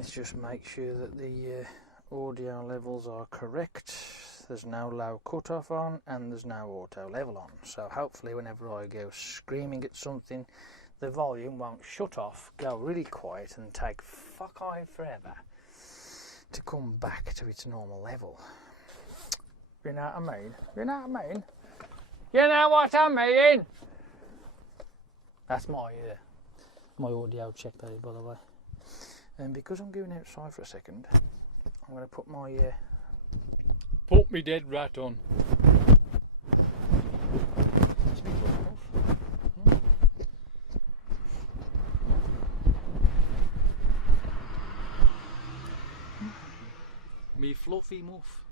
Let's just make sure that the audio levels are correct. There's no low cutoff on and there's no auto level on. So hopefully whenever I go screaming at something, the volume won't shut off, go really quiet and take fuck eye forever to come back to its normal level. You know what I mean? You know what I mean? You know what I mean? That's my audio check there, by the way. And because I'm going outside for a second, I'm going to put my put me dead rat on. Me fluffy muff.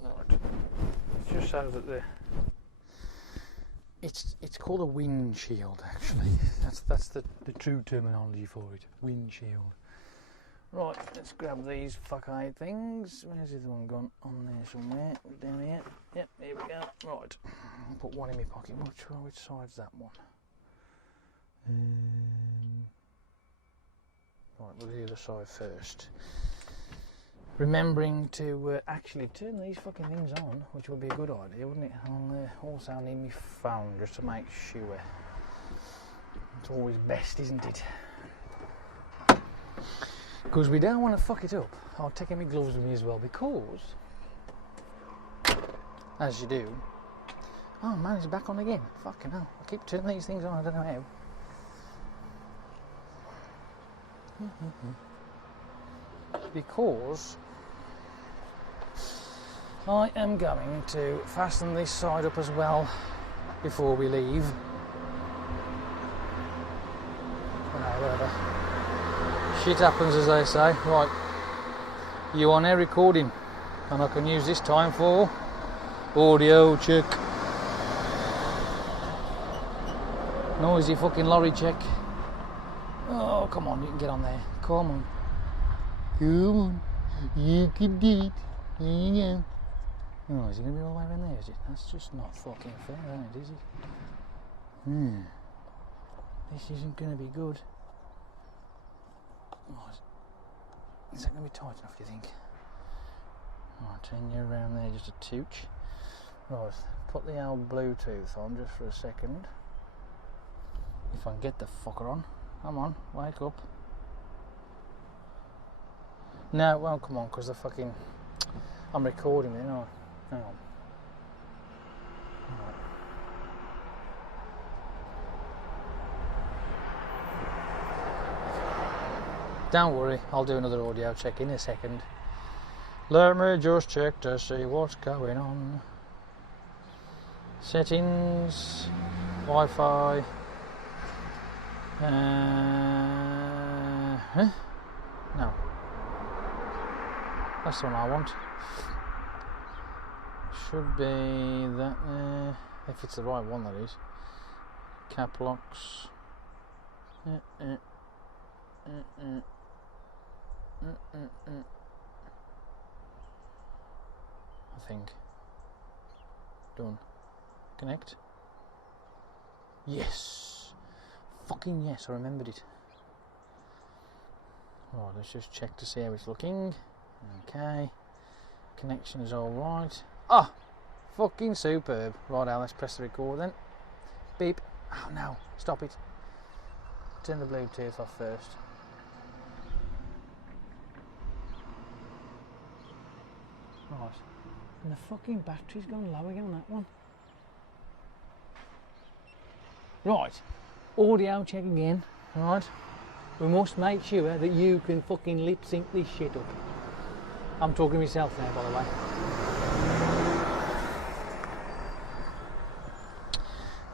Right. It's just so that it's called a windshield actually. That's the true terminology for it. Windshield. Right, let's grab these fuck-eyed things. Where's the other one gone? On there somewhere. Down here. Yep, here we go. Right. I'll put one in my pocket. Which side's that one? Right, we'll do the other side first. Remembering to actually turn these fucking things on, which would be a good idea, wouldn't it? I'll also need my phone just to make sure. It's always best, isn't it? Because we don't want to fuck it up. I'll take my gloves with me as well, because, as you do, oh man, it's back on again. Fucking hell. I keep turning these things on, I don't know how. Because I am going to fasten this side up as well before we leave. Whatever. Shit happens, as they say. Right, you are now recording, and I can use this time for audio check. Noisy fucking lorry check. Oh, come on, you can get on there. Come on. Come on. You can do it. There you go. Oh, is it going to be all the way around there, is it? That's just not fucking fair, is it? This isn't going to be good. Oh, is that going to be tight enough, do you think? I'll turn you around there just a tooch. Right, put the old Bluetooth on just for a second. If I can get the fucker on. Come on, wake up. No, well, come on, because the fucking... I'm recording it, no. Hang on. Right. Don't worry, I'll do another audio check in a second. Let me just check to see what's going on. Settings, Wi-Fi. No. That's the one I want. Should be that there. If it's the right one, that is. Cap locks. I think. Done. Connect. Yes. Fucking yes, I remembered it. Right, let's just check to see how it's looking. Okay. Connection is alright. Ah! Fucking superb. Right now, let's press the record then. Beep. Oh no, stop it. Turn the Bluetooth off first. Right. And the fucking battery's gone low again on that one. Right. Audio check again. Right. We must make sure that you can fucking lip sync this shit up. I'm talking to myself now, by the way.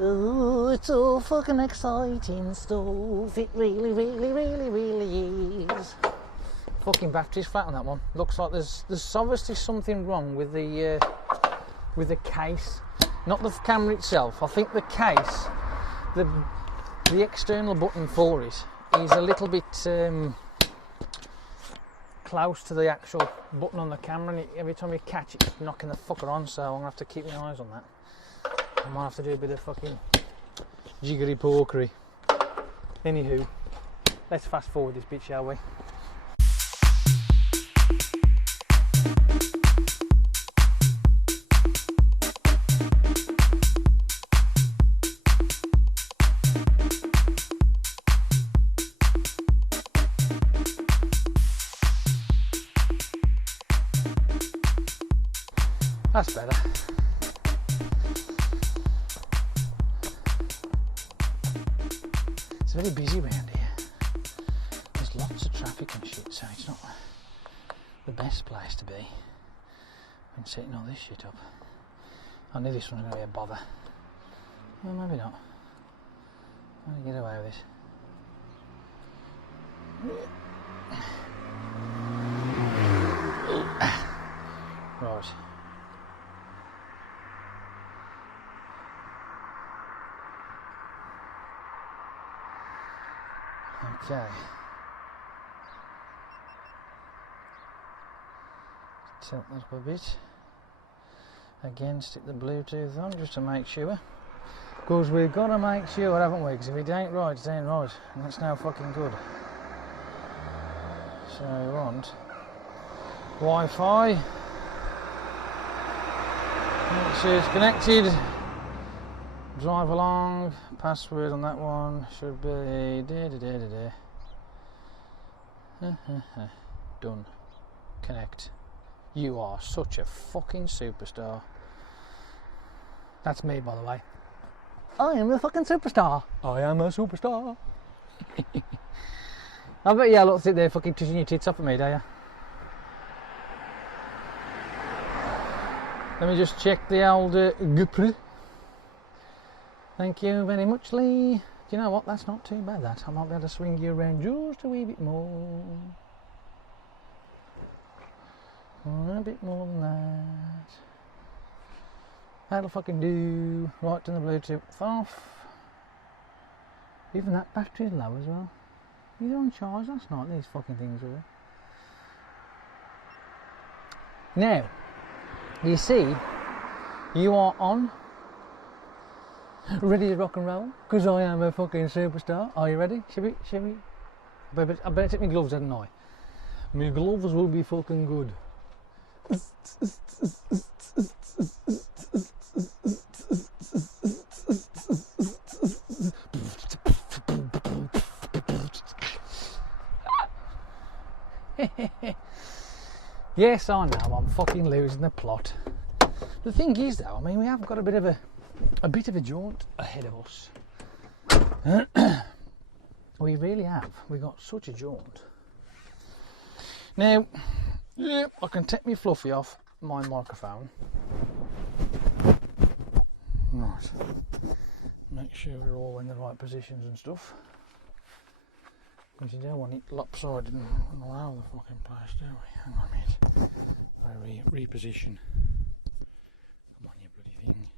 Oh, it's all fucking exciting stuff. It really, really, really, really is. Fucking battery's flat on that one. Looks like there's obviously something wrong with the case, not the camera itself. I think the case, the external button for it is a little bit close to the actual button on the camera, and every time you catch it, it's knocking the fucker on. So I'm gonna have to keep my eyes on that. I might have to do a bit of fucking jiggery porkery. Anywho, let's fast forward this bit, shall we? That's better. It's very busy around here. There's lots of traffic and shit, so it's not the best place to be when setting all this shit up. I knew this one was going to be a bother. Well, maybe not. I'm going to get away with it. Right. Okay. Tilt that up a bit. Again, stick the Bluetooth on just to make sure. Because we've got to make sure, haven't we? Because if it ain't right, it ain't right. And that's no fucking good. So we want Wi-Fi. Make sure it's connected. Drive along. Password on that one should be done. Connect. You are such a fucking superstar. That's me, by the way. I am a fucking superstar. I am a superstar. I bet you lot sit there fucking touching your tits up at me, do you? Let me just check the old GoPro. Thank you very much, Lee. Do you know what? That's not too bad, that. I might be able to swing you around just a wee bit more. A bit more than that. That'll fucking do. Right, turn the Bluetooth off. Even that battery's low as well. These are on charge last night, these fucking things were. Now, you see, you are on. Ready to rock and roll? Because I am a fucking superstar. Are you ready? Shall we? I better take my gloves, hadn't I? My gloves will be fucking good. Yes, I know, I'm fucking losing the plot. The thing is though, I mean, we have got a bit of a jaunt ahead of us. We really have. We've got such a jaunt. Now, yeah, I can take my fluffy off my microphone. Right. Make sure we're all in the right positions and stuff. Because you don't want it lopsided and all over the fucking place, do we? Hang on a minute. I reposition. Come on, you bloody thing.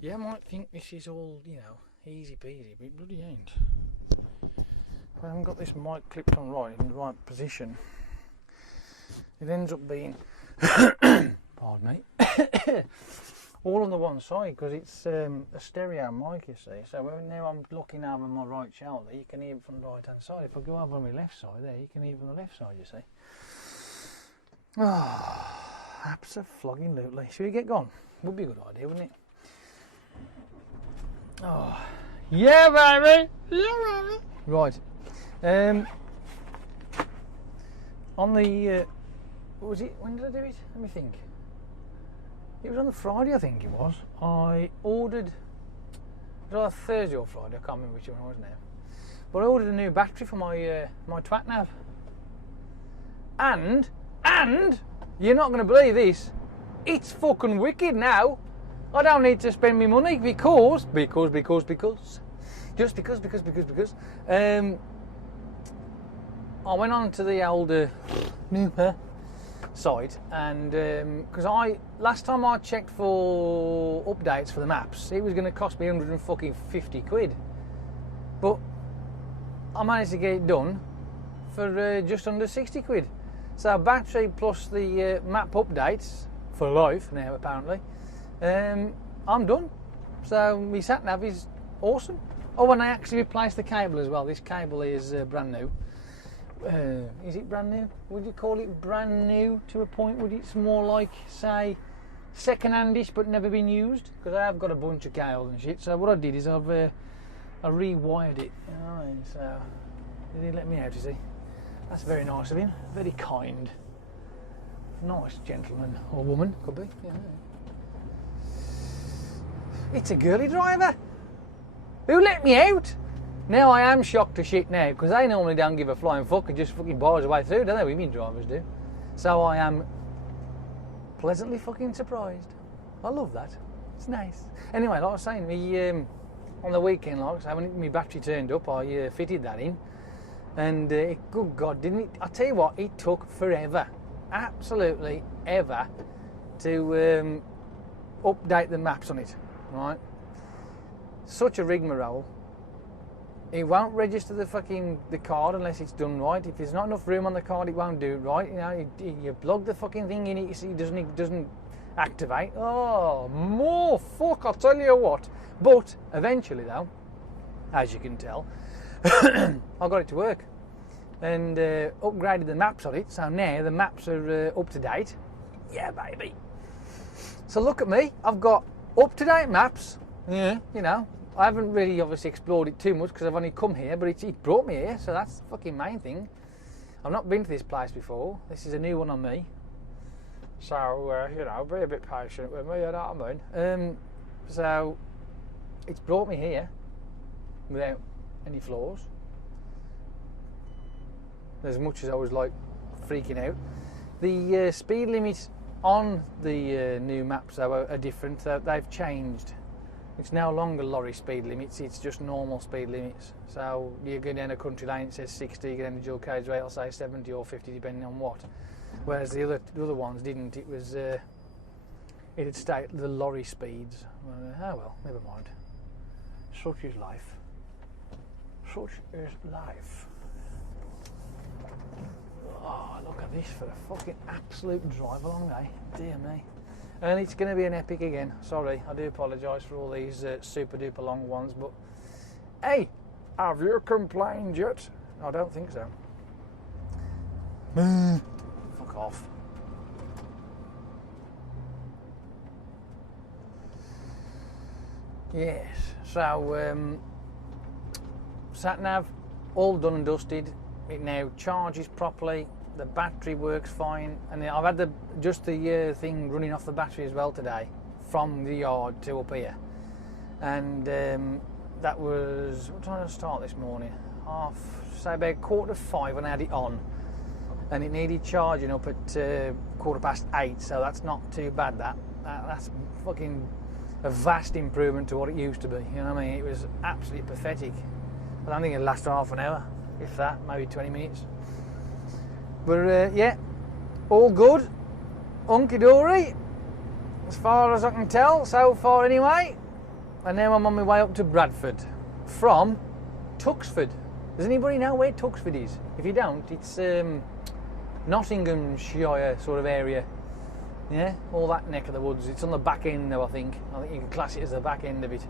Yeah, I might think this is all, you know, easy peasy, but it bloody ain't. If I haven't got this mic clipped on right, in the right position, it ends up being, pardon me, all on the one side, because it's a stereo mic, you see. So when now I'm looking over my right shoulder, you can hear it from the right hand side. If I go over on my left side there, you can hear it from the left side, you see. Oh, absolutely. Should we get gone? Would be a good idea, wouldn't it? Oh, yeah, baby. Yeah, baby. Right. On the, what was it? When did I do it? Let me think. It was on the Friday, I think it was. I ordered, it was either Thursday or Friday, I can't remember which one it was now. But I ordered a new battery for my my Satnav. And you're not going to believe this, it's fucking wicked now. I don't need to spend my money because I went on to the old site, and because last time I checked for updates for the maps, it was going to cost me 150 quid, but I managed to get it done for just under 60 quid. So battery plus the map updates for life now apparently. I'm done. So my Satnav is awesome. Oh, and I actually replaced the cable as well. This cable is brand new. Is it brand new? Would you call it brand new to a point? Would it's more like, say, second-handish but never been used? Because I have got a bunch of cables and shit. So what I did is I rewired it. Alright, so did he let me out? Is he? That's very nice of him. Very kind. Nice gentleman or woman, could be. Yeah. It's a girly driver. Who let me out? Now I am shocked to shit now, because they normally don't give a flying fuck and just fucking bars away through, don't they? Women drivers do. So I am pleasantly fucking surprised. I love that. It's nice. Anyway, like I was saying, me on the weekend, like so when my battery turned up, I fitted that in, and good God, didn't it? I tell you what, it took forever, absolutely ever, to update the maps on it. Right? Such a rigmarole. It won't register the card unless it's done right. If there's not enough room on the card, it won't do it right. You know, you plug the fucking thing in, it doesn't activate. Oh, more fuck! I'll tell you what. But eventually, though, as you can tell, I got it to work and upgraded the maps on it. So now the maps are up to date. Yeah, baby. So look at me. I've got up-to-date maps. Yeah, you know, I haven't really obviously explored it too much because I've only come here, but it brought me here, so that's the fucking main thing. I've not been to this place before. This is a new one on me. So, you know, be a bit patient with me, you know what I mean? So, it's brought me here without any flaws. As much as I was like freaking out. The speed limits on the new maps though are different. They've changed. It's no longer lorry speed limits, it's just normal speed limits. So you go down a country lane, it says 60, you go down a dual carriageway, it'll say 70 or 50 depending on what. Whereas the other ones didn't, it was it had state the lorry speeds. Oh well, never mind. Such is life. Such is life. Oh, look at this for a fucking absolute drive along, eh? Dear me. And it's going to be an epic again. Sorry, I do apologise for all these super duper long ones, but hey, have you complained yet? I don't think so. Fuck off. Yes, so Satnav, all done and dusted. It now charges properly, the battery works fine, and I've had the thing running off the battery as well today, from the yard to up here. And that was, what time did I start this morning? Say about 4:45 when I had it on. And it needed charging up at 8:15, so that's not too bad. That's fucking a vast improvement to what it used to be. You know what I mean? It was absolutely pathetic. I don't think it'll last half an hour, if that, maybe 20 minutes. But yeah, all good, hunky-dory, as far as I can tell, so far anyway. And now I'm on my way up to Bradford from Tuxford. Does anybody know where Tuxford is? If you don't, it's Nottinghamshire sort of area. Yeah, all that neck of the woods. It's on the back end now, I think. I think you can class it as the back end of it.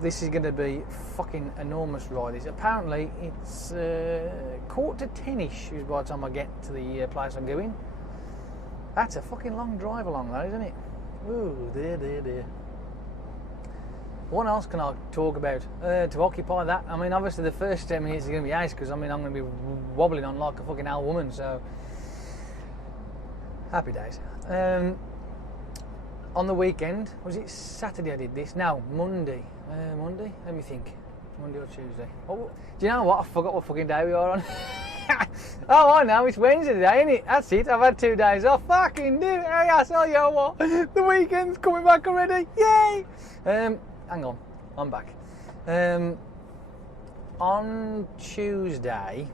This is going to be fucking enormous ride. Apparently, it's 9:45-ish is by the time I get to the place I'm going. That's a fucking long drive along there, isn't it? Ooh, dear. What else can I talk about to occupy that? I mean, obviously the first 10 minutes is going to be ace, because I mean I'm going to be wobbling on like a fucking old woman, so happy days. On the weekend, was it Saturday I did this? No, Monday. Monday? Let me think. Monday or Tuesday? Oh, do you know what? I forgot what fucking day we are on. Oh, I know. It's Wednesday today, isn't it? That's it. I've had 2 days off. Fucking do. Hey, I tell you what. The weekend's coming back already. Yay! Hang on. I'm back. On Tuesday,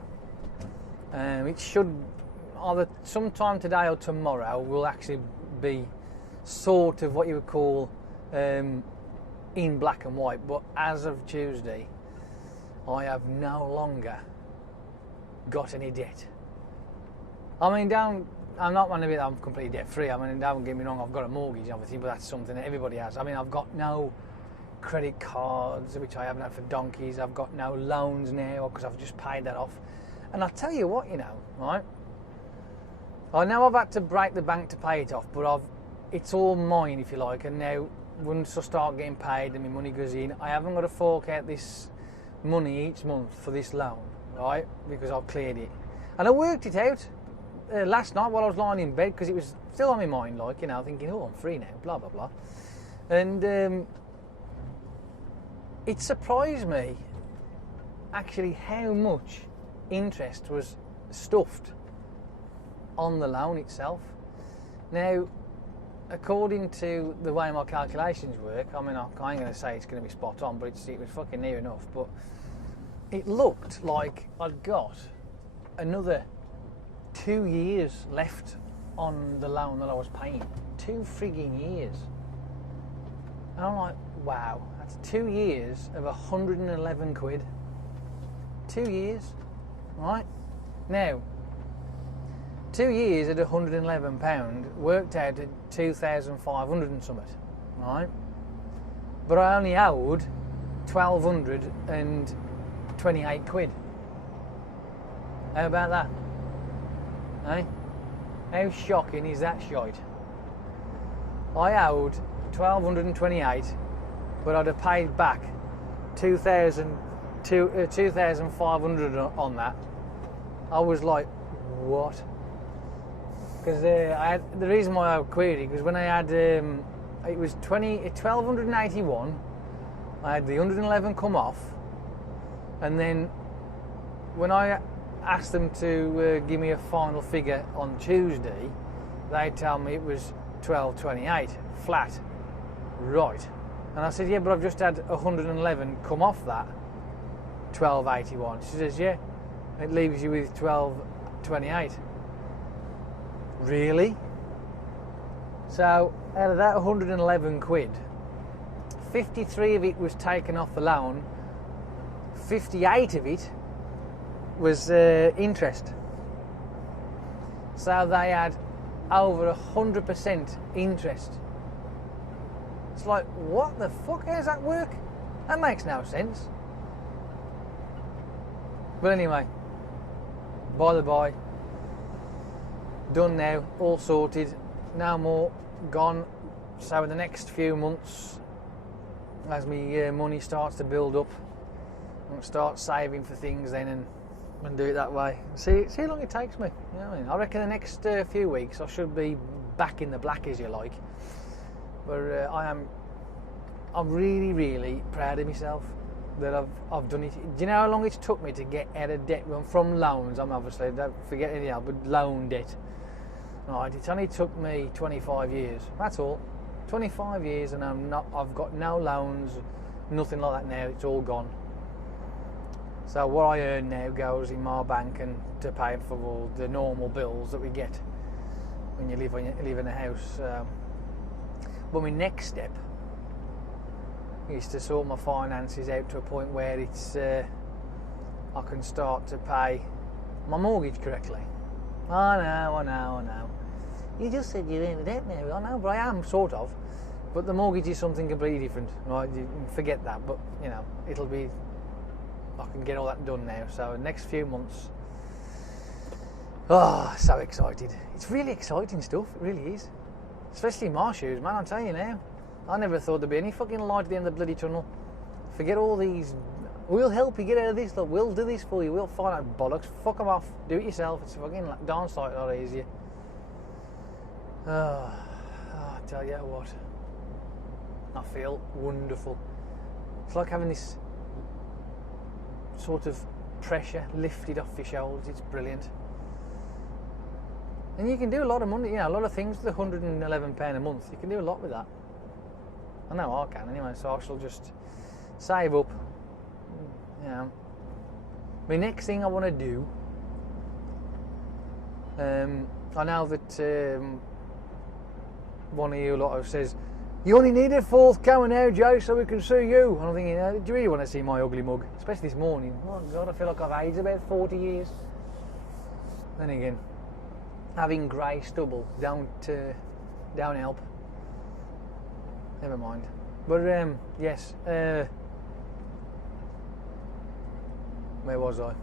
it should either sometime today or tomorrow will actually be sort of what you would call in black and white, but as of Tuesday I have no longer got any debt. I mean, I'm not one of it. I'm completely debt free. I mean, don't get me wrong. I've got a mortgage and everything, but that's something that everybody has. I mean, I've got no credit cards, which I haven't had for donkeys. I've got no loans now because I've just paid that off. And I'll tell you what, you know, right? I know I've had to break the bank to pay it off, but it's all mine, if you like. And now, once I start getting paid and my money goes in, I haven't got to fork out this money each month for this loan, right? Because I've cleared it. And I worked it out last night while I was lying in bed, because it was still on my mind, like, you know, thinking, oh, I'm free now, blah, blah, blah. And it surprised me, actually, how much interest was stuffed on the loan itself. Now, according to the way my calculations work, I mean, I ain't going to say it's going to be spot on, but it was fucking near enough. But it looked like I'd got another 2 years left on the loan that I was paying. 2 frigging years. And I'm like, wow, that's 2 years of 111 quid. 2 years, right? Now, 2 years at £111 worked out at 2,500 and something, right? But I only owed 1,228 quid. How about that? Eh? How shocking is that shite? I owed 1,228, but I'd have paid back 2,500 on that. I was like, what? Because the reason why I queried it was when I had it was 1,281. I had the 111 come off, and then when I asked them to give me a final figure on Tuesday, they told me it was 1,228 flat. Right. And I said, yeah, but I've just had 111 come off that 1,281. She says, yeah, it leaves you with 1,228. Really? So out of that 111 quid, 53 of it was taken off the loan, 58 of it was interest. So they had over 100% interest. It's like, what the fuck? How does that work? That makes no sense. But anyway, by the by, done now, all sorted, no more, gone. So in the next few months, as my money starts to build up, I'll start saving for things then and do it that way. See how long it takes me. You know what I mean? I reckon the next few weeks I should be back in the black, as you like. But I'm really, really proud of myself that I've done it. Do you know how long it's took me to get out of debt? Well, from loans, I'm obviously, don't forget anything else, but loan debt. Right, it only took me 25 years. That's all. 25 years, and I've got no loans, nothing like that now. It's all gone. So what I earn now goes in my bank and to pay for all the normal bills that we get when you live in a house. But my next step is to sort my finances out to a point where it's I can start to pay my mortgage correctly. I know. You just said you're in debt now. I know, but I am, sort of. But the mortgage is something completely different, right? You can forget that, but, you know, it'll be... I can get all that done now. So, next few months... Oh, so excited. It's really exciting stuff, it really is. Especially in my shoes, man, I'm telling you now. I never thought there'd be any fucking light at the end of the bloody tunnel. Forget all these... We'll help you get out of this, look, we'll do this for you, we'll find out bollocks, fuck them off, do it yourself, it's fucking darn sight not easier. I tell you what, I feel wonderful. It's like having this sort of pressure lifted off your shoulders. It's brilliant. And you can do a lot of money, you know, a lot of things with £111 a month. You can do a lot with that. I know I can anyway, so I shall just save up. You know, my next thing I want to do, I know that one of you lot says, you only need a fourth camera now, Joe, so we can see you. And I'm thinking, do you really want to see my ugly mug? Especially this morning. Oh God, I feel like I've aged about 40 years. Then again, having grey stubble don't help. Never mind. But yes, where was I?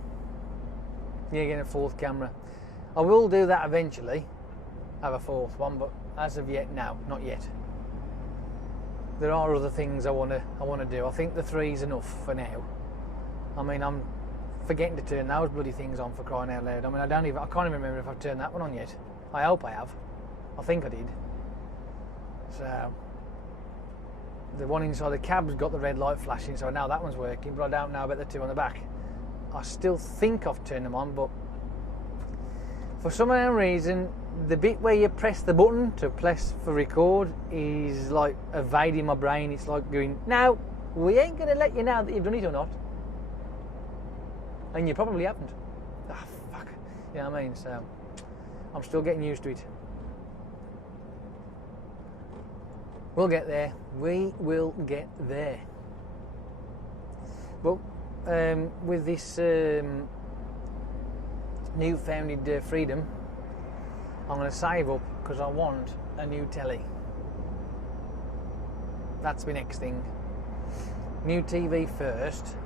Yeah, getting a fourth camera. I will do that eventually. Have a fourth one, but as of yet, no, not yet. There are other things I want to do. I think the 3's enough for now. I mean, I'm forgetting to turn those bloody things on, for crying out loud. I mean, I can't even remember if I've turned that one on yet. I hope I have. I think I did. So the one inside the cab's got the red light flashing, so I know that one's working, but I don't know about the two on the back. I still think I've turned them on, but for some unknown reason, the bit where you press the button to press for record is like evading my brain. It's like going, no, we ain't going to let you know that you've done it or not. And you probably haven't. Ah, fuck. You know what I mean? So I'm still getting used to it. We'll get there. We will get there. But with this newfounded freedom, I'm going to save up because I want a new telly. That's my next thing. New TV first.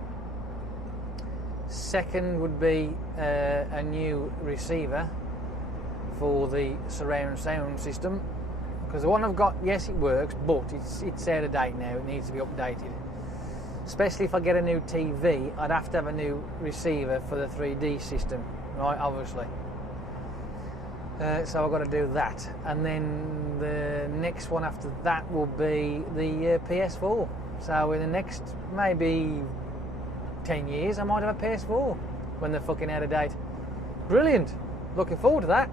Second would be a new receiver for the surround sound system, because the one I've got, yes, it works, but it's out of date now. It needs to be updated. Especially if I get a new TV, I'd have to have a new receiver for the 3D system, right? Obviously. So I've got to do that, and then the next one after that will be the PS4. So in the next maybe 10 years, I might have a PS4 when they're fucking out of date. Brilliant. Looking forward to that.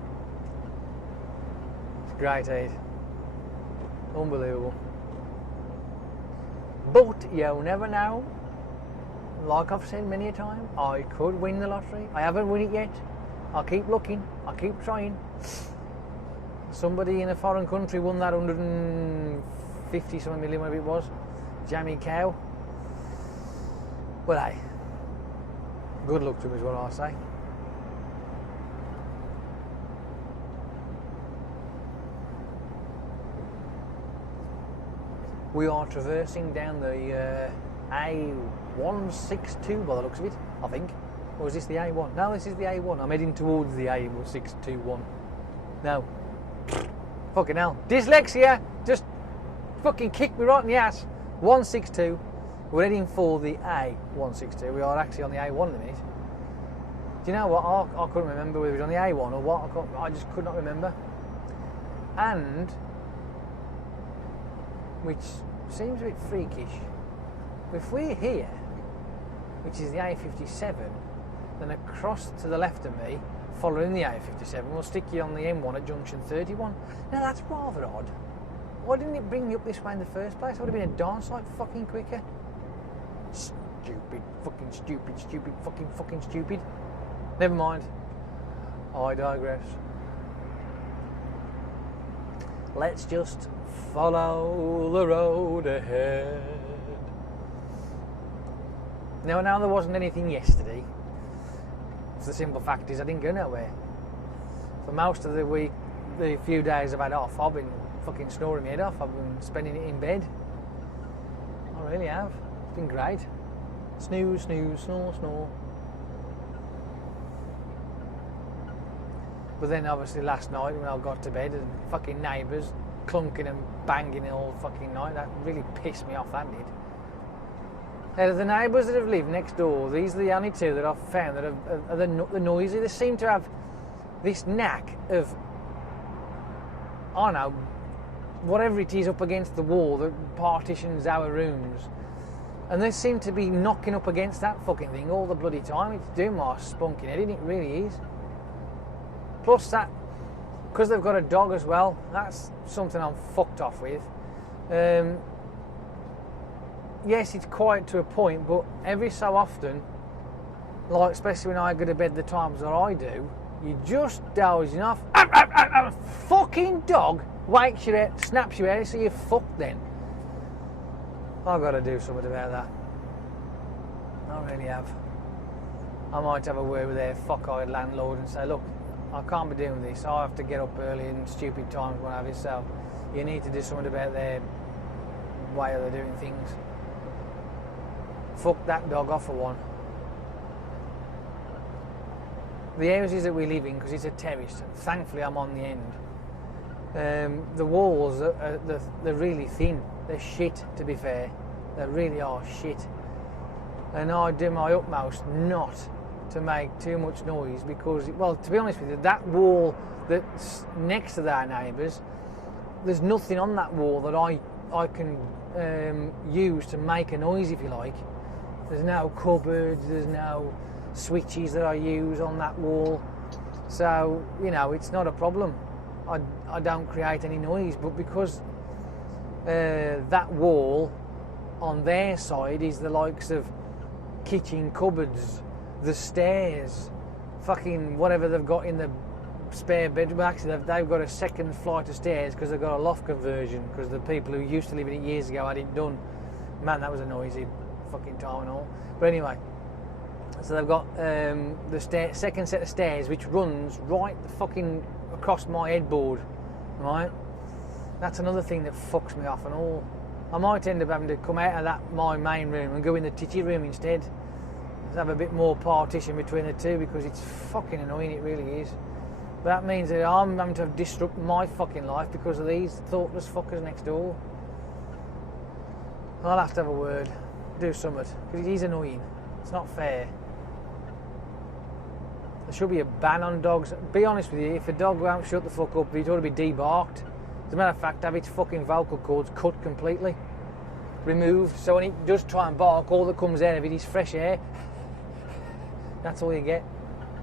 It's great, Ed. Unbelievable. But you never know. Like I've said many a time, I could win the lottery. I haven't won it yet. I'll keep looking. I'll keep trying. Somebody in a foreign country won that 150 something million, whatever it was. Jammy cow. Well, hey, good luck to him is what I say. We are traversing down the A162 by the looks of it, I think. Or is this the A1? No, this is the A1. I'm heading towards the A621. No. Fucking hell. Dyslexia! Just fucking kicked me right in the ass. 162. We're heading for the A162. We are actually on the A1 at the minute. Do you know what? I couldn't remember whether it was on the A1 or what. I just could not remember. And, which seems a bit freakish, if we're here, which is the A57, then across to the left of me, following the A57, we'll stick you on the M1 at junction 31. Now that's rather odd. Why didn't it bring me up this way in the first place? It would have been a darn sight fucking quicker. Stupid, fucking stupid, stupid, fucking stupid. Never mind. I digress. Let's just follow the road ahead. Now, I know there wasn't anything yesterday. The simple fact is I didn't go nowhere. For most of the week, the few days I've had off, I've been fucking snoring my head off. I've been spending it in bed. I really have. It's been great. Snooze, snooze, snore, snore. But then obviously last night when I got to bed, and fucking neighbours clunking and banging all fucking night, that really pissed me off, that did. Out of the neighbours that have lived next door, these are the only two that I've found that are the noisy. They seem to have this knack of, I don't know, whatever it is up against the wall that partitions our rooms. And they seem to be knocking up against that fucking thing all the bloody time. It's doing my spunking head in, it really is. Plus that, because they've got a dog as well, that's something I'm fucked off with. Yes, it's quiet to a point, but every so often, like especially when I go to bed the times that I do, you just dozing off. A fucking dog wakes you out, snaps you out, so you're fucked then. I've got to do something about that. I really have. I might have a word with their fuck-eyed landlord and say, look, I can't be doing this. I have to get up early and stupid times, what have you. So you need to do something about their way of doing things. Fuck that dog off for one. The houses that we live in, because it's a terrace, thankfully I'm on the end. The walls they're really thin. They're shit, to be fair. They really are shit. And I do my utmost not to make too much noise because, well, to be honest with you, that wall that's next to our neighbours, there's nothing on that wall that I can use to make a noise, if you like. There's no cupboards, there's no switches that I use on that wall, so you know it's not a problem. I don't create any noise, but because that wall on their side is the likes of kitchen cupboards, the stairs, fucking whatever they've got in the spare bedroom. Actually, they've got a second flight of stairs because they've got a loft conversion because the people who used to live in it years ago had it done. Man, that was a noisy fucking time and all. But anyway, so they've got the second set of stairs which runs right the fucking across my headboard, right? That's another thing that fucks me off and all. I might end up having to come out of my main room and go in the titty room instead. Have a bit more partition between the two because it's fucking annoying, it really is. But that means that I'm having to disrupt my fucking life because of these thoughtless fuckers next door. I'll have to have a word, do something, because it is annoying. It's not fair. There should be a ban on dogs. Be honest with you, if a dog won't shut the fuck up, it ought to be debarked. As a matter of fact, have its fucking vocal cords cut completely. Removed, so when it does try and bark, all that comes out of it is fresh air. That's all you get.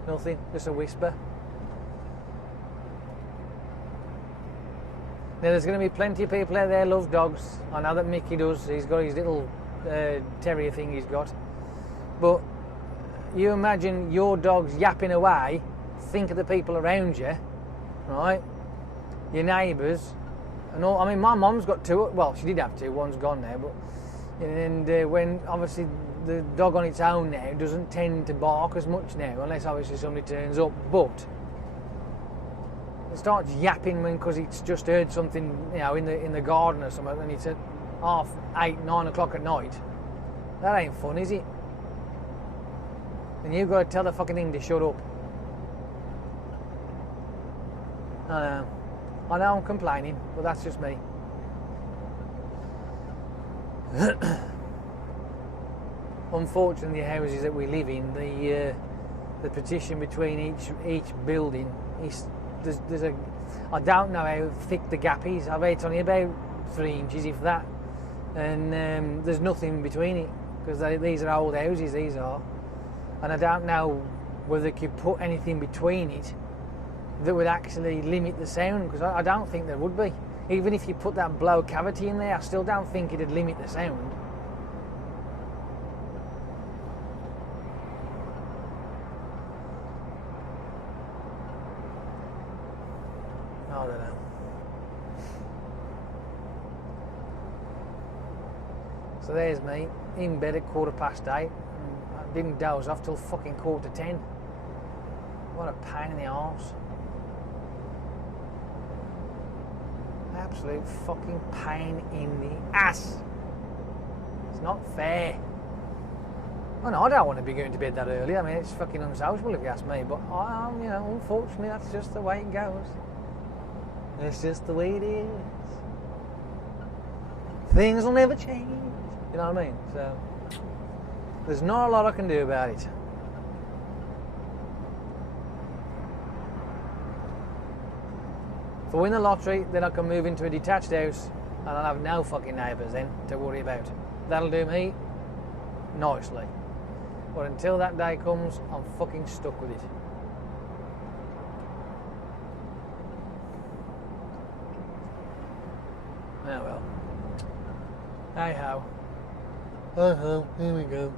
Nothing, just a whisper. Now there's going to be plenty of people out there who love dogs. I know that Mickey does. He's got his little terrier thing he's got. But you imagine your dog's yapping away. Think of the people around you, right? Your neighbours and all. I mean, my mum's got two. Well, she did have two. One's gone now, but when obviously the dog on its own now doesn't tend to bark as much now, unless obviously somebody turns up. But it starts yapping because it's just heard something, you know, in the garden or something, and it's at 8:30, 9 o'clock at night. That ain't fun, is it? And you've got to tell the fucking thing to shut up. I know I'm complaining, but that's just me. Unfortunately, the houses that we live in, the partition between each building is there's a. I don't know how thick the gap is. I bet it's only about 3 inches, if that. And there's nothing between it because these are old houses. These are, and I don't know whether they could put anything between it that would actually limit the sound, because I don't think there would be. Even if you put that blow cavity in there, I still don't think it'd limit the sound. I don't know. So there's me, in bed at 8:15. I didn't doze off till fucking 9:45. What a pain in the arse. Absolute fucking pain in the ass. It's not fair. Well, no, I don't want to be going to bed that early. I mean, it's fucking unsociable if you ask me. But you know, unfortunately, that's just the way it goes. It's just the way it is. Things will never change. You know what I mean? So there's not a lot I can do about it. If I win the lottery, then I can move into a detached house and I'll have no fucking neighbours then to worry about. That'll do me nicely. But until that day comes, I'm fucking stuck with it. Oh well. Hey ho. Oh ho, here we go.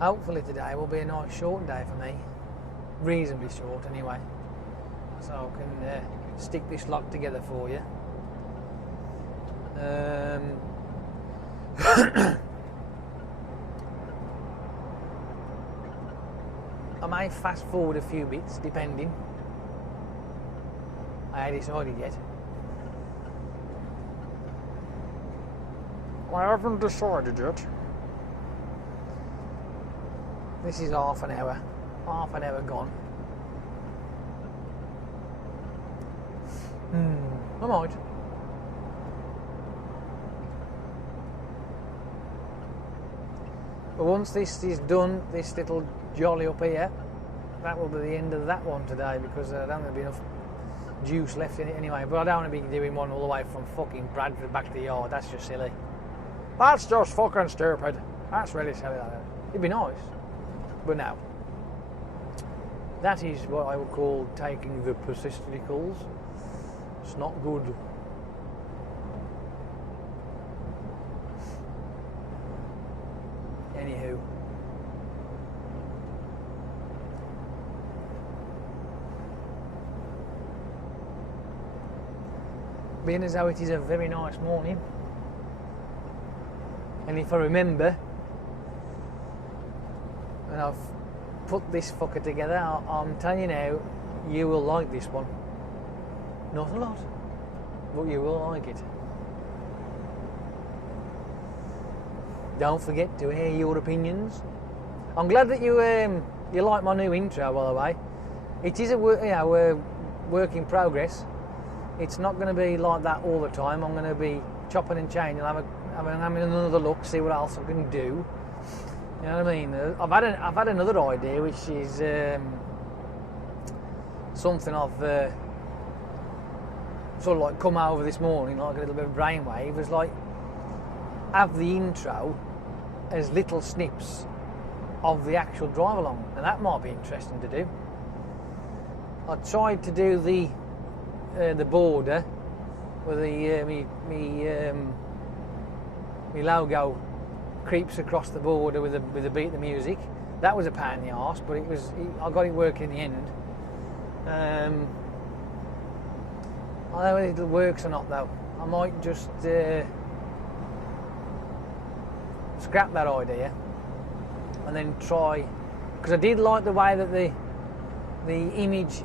hopefully today will be a nice short day for me, reasonably short anyway, so I can stick this lot together for you. I may fast forward a few bits depending. I ain't decided yet. I haven't decided yet. This is half an hour gone. I might. But once this is done, this little jolly up here, that will be the end of that one today, because I don't think there'll be enough juice left in it anyway. But I don't want to be doing one all the way from fucking Bradford back to the yard. That's just silly. That's just fucking stupid. That's really silly. It'd be nice, but no. That is what I would call taking the persisticals. It's not good. Anywho. Being as though it is a very nice morning, and if I remember, and I've put this fucker together, I'm telling you now, you will like this one. Not a lot, but you will like it. Don't forget to air your opinions. I'm glad that you like my new intro, by the way. It is a work in progress. It's not going to be like that all the time. I'm going to be chopping and changing. I'm having another look, see what else I can do. You know what I mean? I've had another idea, which is something I've sort of like come over this morning, like a little bit of brainwave. Was like have the intro as little snips of the actual drive along, and that might be interesting to do. I tried to do the border where the me logo creeps across the border with the beat of the music. That was a pain in the arse, but I got it working in the end. I don't know whether it works or not though. I might just scrap that idea and then try, because I did like the way that the image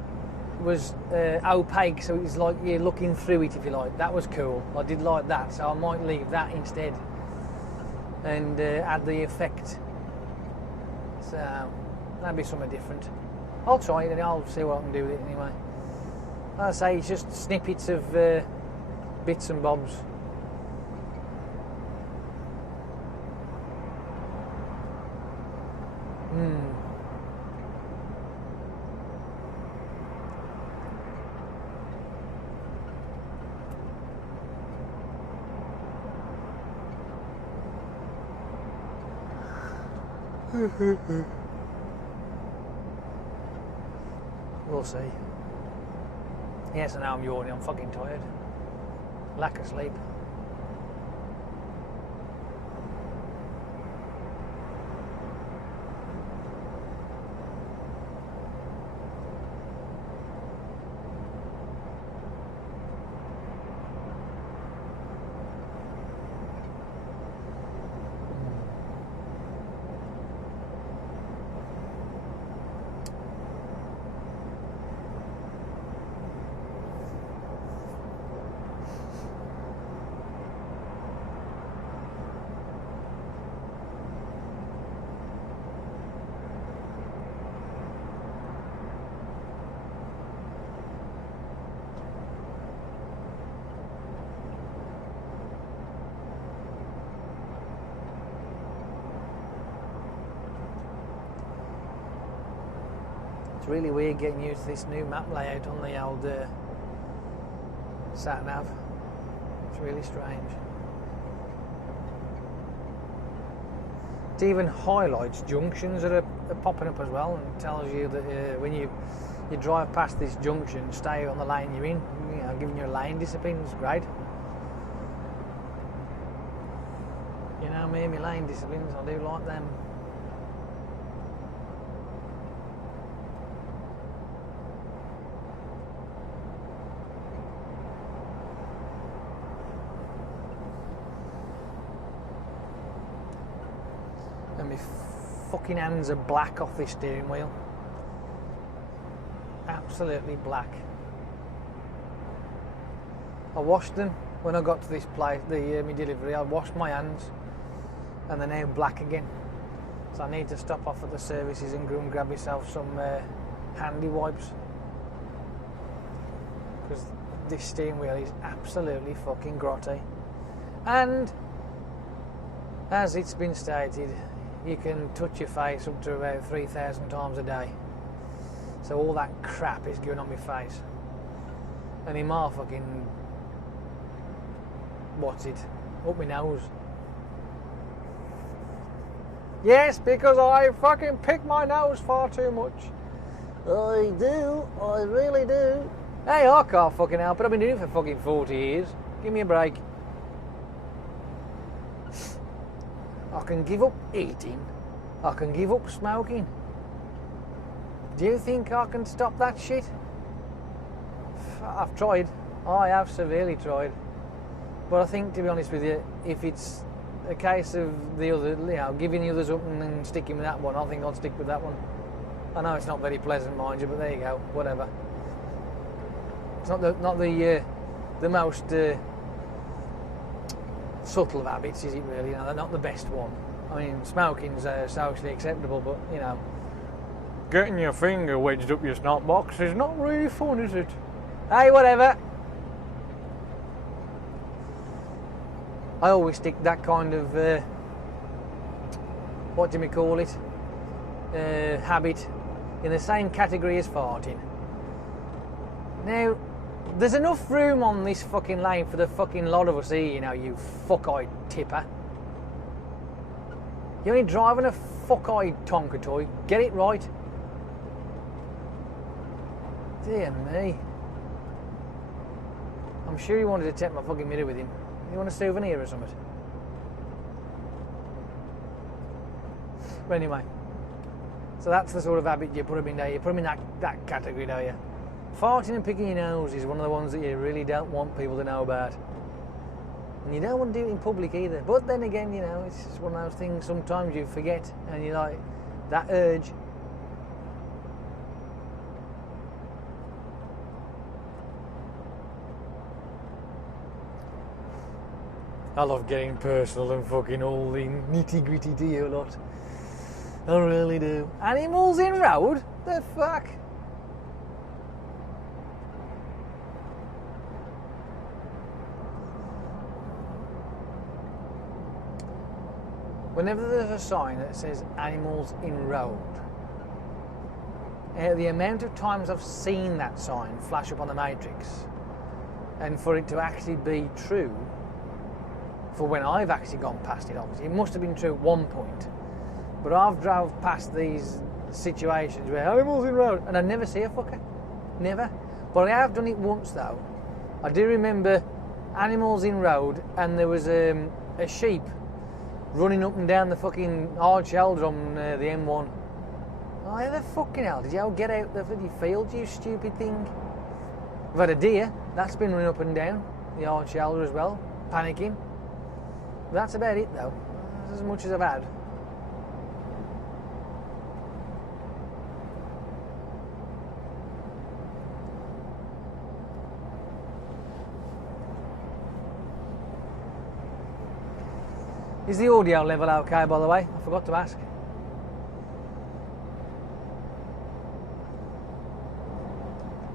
was opaque, so it was like you're looking through it, if you like. That was cool. I did like that, so I might leave that instead and add the effect. So that'd be something different. I'll try it and I'll see what I can do with it anyway. Like I say, it's just snippets of bits and bobs. We'll see. Yes, I know I'm yawning. I'm fucking tired. Lack of sleep. It's really weird getting used to this new map layout on the old Satnav. It's really strange. It even highlights junctions that are popping up as well, and tells you that when you drive past this junction, stay on the lane you're in. You know, giving you a lane discipline is great. You know me and my lane disciplines, I do like them. and my fucking hands are black off this steering wheel. Absolutely black. I washed them when I got to this place, my delivery. I washed my hands and they're now black again. So I need to stop off at the services and go and grab myself some handy wipes, because this steering wheel is absolutely fucking grotty. And as it's been stated, you can touch your face up to about 3,000 times a day. So all that crap is going on my face. And in my fucking... what's it? Up my nose. Yes, because I fucking pick my nose far too much. I do. I really do. Hey, I can't fucking help it. I've been doing it for fucking 40 years. Give me a break. I can give up eating. I can give up smoking. Do you think I can stop that shit? I've tried. I have severely tried. But I think, to be honest with you, if it's a case of the other, giving the others up and then sticking with that one, I think I'll stick with that one. I know it's not very pleasant, mind you, but there you go. Whatever. It's not the most subtle of habits, is it really? They're not the best one. I mean, smoking's socially acceptable, but getting your finger wedged up your snot box is not really fun, is it? Hey, whatever. I always stick that kind of what do we call it? Habit in the same category as farting. Now, there's enough room on this fucking lane for the fucking lot of us here, you fuck-eyed tipper. You're only driving a fuck-eyed Tonka toy. Get it right. Dear me. I'm sure he wanted to take my fucking mirror with him. You want a souvenir or something? But anyway. So that's the sort of habit you put him in there. You put him in that category, don't you? Farting and picking your nose is one of the ones that you really don't want people to know about. And you don't want to do it in public either. But then again, it's just one of those things sometimes you forget and you like that urge. I love getting personal and fucking all the nitty gritty to you lot. I really do. Animals in road? The fuck? Whenever there's a sign that says animals in road, the amount of times I've seen that sign flash up on the matrix, and for it to actually be true, for when I've actually gone past it, obviously, it must have been true at one point, but I've drove past these situations where animals in road, and I never see a fucker. Never. But I have done it once though. I do remember animals in road, and there was a sheep running up and down the fucking hard shoulder on the M1. Oh, how the fucking hell did you get out the bloody field, you stupid thing? I've had a deer, that's been running up and down the hard shoulder as well, panicking. But that's about it though. That's as much as I've had. Is the audio level okay, by the way? I forgot to ask.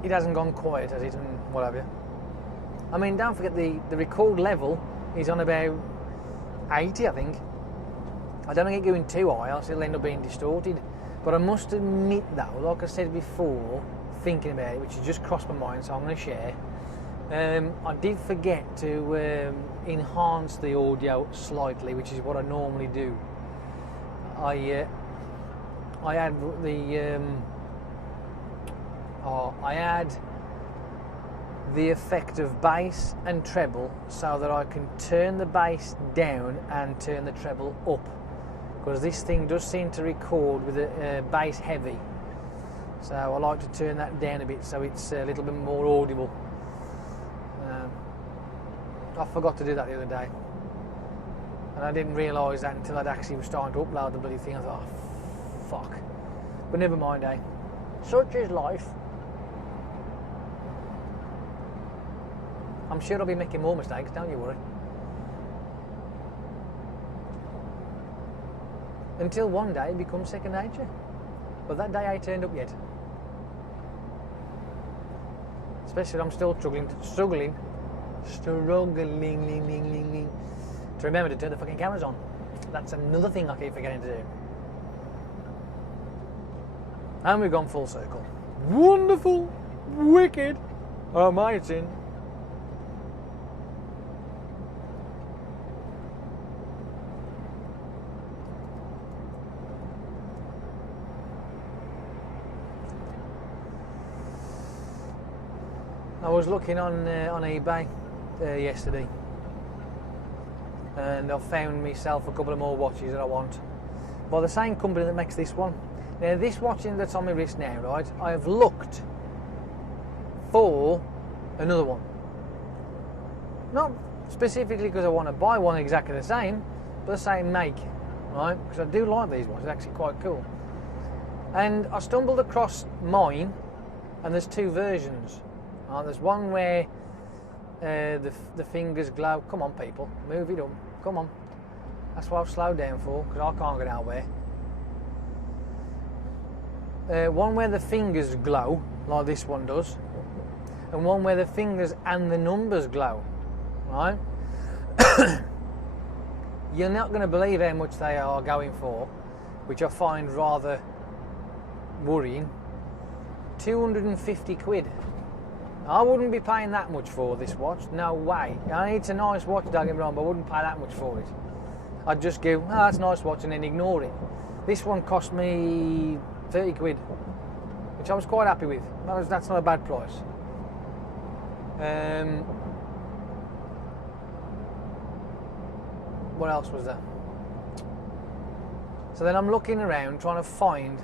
It hasn't gone quiet, has it, and what have you? I mean, don't forget the record level is on about 80, I think. I don't want to get going too high, else it'll end up being distorted. But I must admit, though, like I said before, thinking about it, which has just crossed my mind, so I'm going to share. I did forget to enhance the audio slightly, which is what I normally do. I had the effect of bass and treble, so that I can turn the bass down and turn the treble up, because this thing does seem to record with a bass heavy, so I like to turn that down a bit so it's a little bit more audible. I forgot to do that the other day. And I didn't realise that until I'd actually was starting to upload the bloody thing. I thought, oh, fuck. But never mind, eh? Such is life. I'm sure I'll be making more mistakes, don't you worry. Until one day it becomes second nature. But that day ain't turned up yet. Especially when I'm still struggling to remember to turn the fucking cameras on. That's another thing I keep forgetting to do. And we've gone full circle. Wonderful, wicked, amazing. I was looking on eBay yesterday, and I've found myself a couple of more watches that I want by the same company that makes this one. Now, this watch that's on my wrist now, right? I have looked for another one, not specifically because I want to buy one exactly the same, but the same make, right? Because I do like these ones; they're actually quite cool. And I stumbled across mine, and there's two versions. There's one where the fingers glow. Come on, people, move it up. Come on. That's what I've slowed down for, because I can't get out there. One where the fingers glow, like this one does, and one where the fingers and the numbers glow. Right? You're not going to believe how much they are going for, which I find rather worrying. 250 quid. I wouldn't be paying that much for this watch, no way. It's a nice watch, don't get me wrong, but I wouldn't pay that much for it. I'd just go, oh, that's a nice watch, and then ignore it. This one cost me 30 quid, which I was quite happy with. That's not a bad price. What else was there? So then I'm looking around trying to find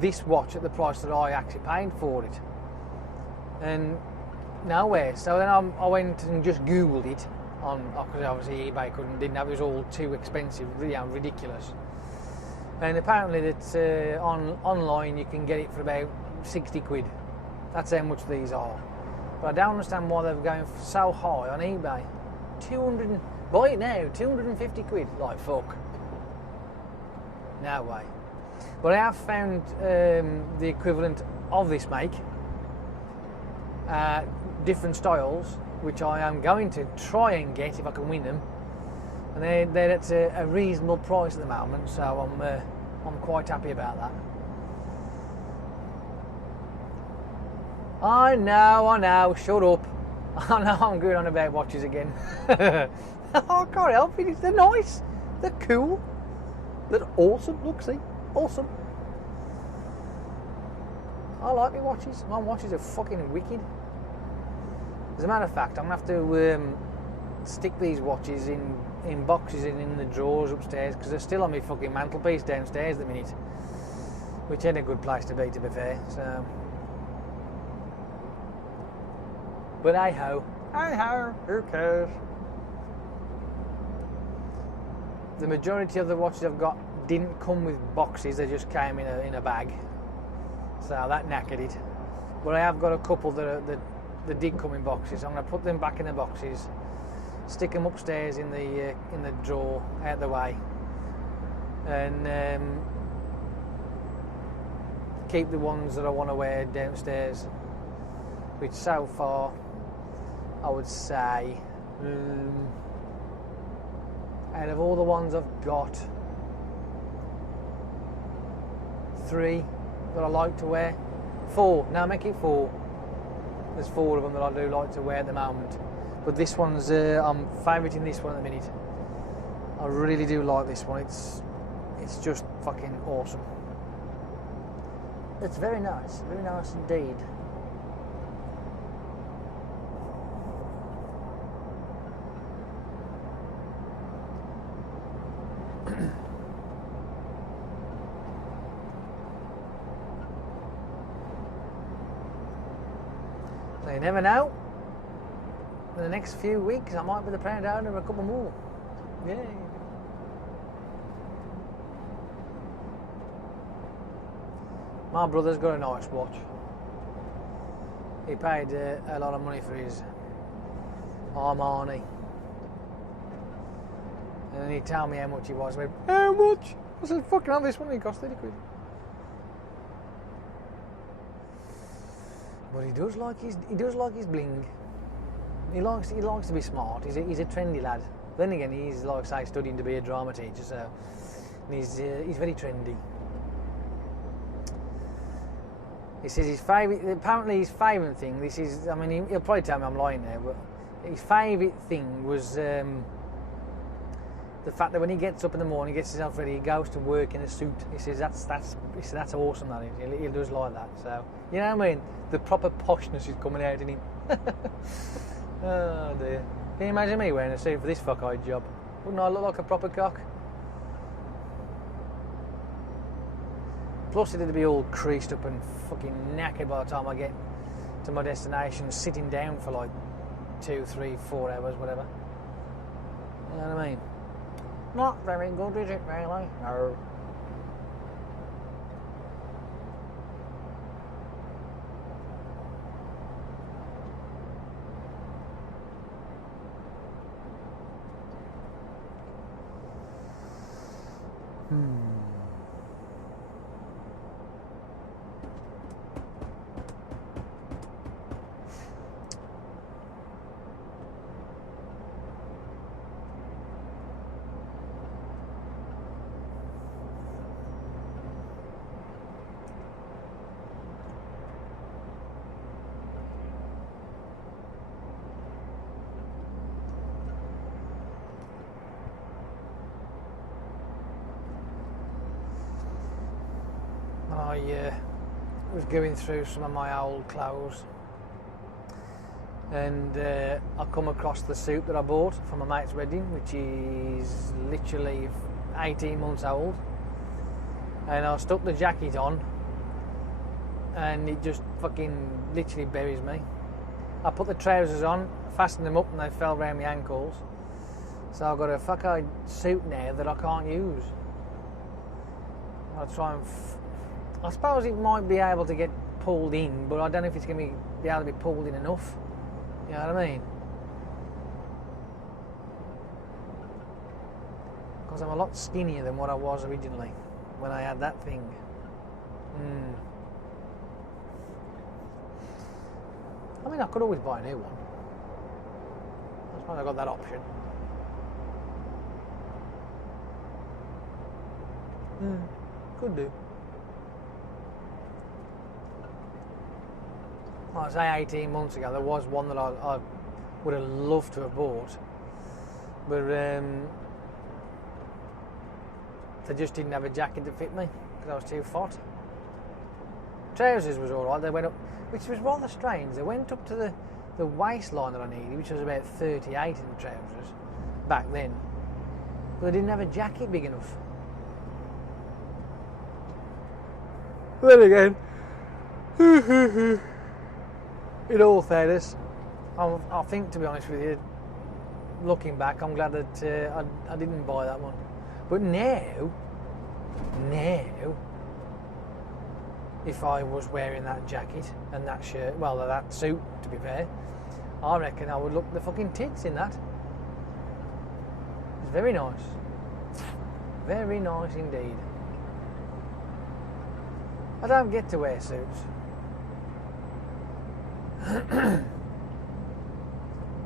this watch at the price that I actually paid for it. And nowhere. So then I went and just Googled it because obviously eBay didn't have it. It was all too expensive, really ridiculous. And apparently that online you can get it for about 60 quid. That's how much these are. But I don't understand why they're going so high on eBay. 200, buy it now, 250 quid. Like fuck. No way. But I have found the equivalent of this make. Different styles, which I am going to try and get if I can win them, and they're at a reasonable price at the moment, so I'm quite happy about that. I know, shut up. I know I'm going on about watches again. I can't help it, they're nice, they're cool, they're awesome, look, see, awesome. I like my watches. My watches are fucking wicked. As a matter of fact, I'm going to have to stick these watches in boxes and in the drawers upstairs, because they're still on my fucking mantelpiece downstairs at the minute, which ain't a good place to be fair. So, but hey ho, who cares? The majority of the watches I've got didn't come with boxes; they just came in a bag. So that knackered it. But I have got a couple that did come in boxes. I'm going to put them back in the boxes, stick them upstairs in the drawer out the way, and keep the ones that I want to wear downstairs. Which so far, I would say, out of all the ones I've got, 3 that I like to wear. 4, now make it 4. There's 4 of them that I do like to wear at the moment, but this one's I'm favouriting this one at the minute. I really do like this one. It's just fucking awesome. It's very nice indeed. You never know. In the next few weeks, I might be the proud owner of a couple more. Yeah. My brother's got a nice watch. He paid a lot of money for his Armani. And then he told me how much it was. I went, how much? I said, fucking hell, this one only cost 30 quid. But he does like his bling. He likes to be smart. He's a trendy lad. Then again, he's like say studying to be a drama teacher, so he's very trendy. He says his favourite thing. This is, I mean, he'll probably tell me I'm lying there, but his favourite thing was the fact that when he gets up in the morning, gets himself ready, he goes to work in a suit. He says that's awesome. That is. He does like that. So you know what I mean? The proper poshness is coming out in him. Oh dear. Can you imagine me wearing a suit for this fuck-eyed job? Wouldn't I look like a proper cock? Plus it'd be all creased up and fucking knackered by the time I get to my destination, sitting down for like 2, 3, 4 hours, whatever. You know what I mean? Not very good, is it, really? No. I was going through some of my old clothes and I come across the suit that I bought for my mate's wedding, which is literally 18 months old, and I stuck the jacket on and it just fucking literally buries me. I put the trousers on, fastened them up and they fell around my ankles, so I've got a fucking suit now that I can't use. I'll try and I suppose it might be able to get pulled in, but I don't know if it's going to be able to be pulled in enough. You know what I mean? Because I'm a lot skinnier than what I was originally when I had that thing. I mean, I could always buy a new one. I suppose I got that option. Could do. Like I say, 18 months ago, there was one that I would have loved to have bought, but they just didn't have a jacket that fit me because I was too fat. Trousers was alright, they went up, which was rather strange. They went up to the waistline that I needed, which was about 38 in the trousers back then, but they didn't have a jacket big enough. Then again, in all fairness, I think, to be honest with you, looking back, I'm glad that I didn't buy that one. But now, if I was wearing that jacket and that shirt, well, that suit, to be fair, I reckon I would look the fucking tits in that. It's very nice. Very nice indeed. I don't get to wear suits.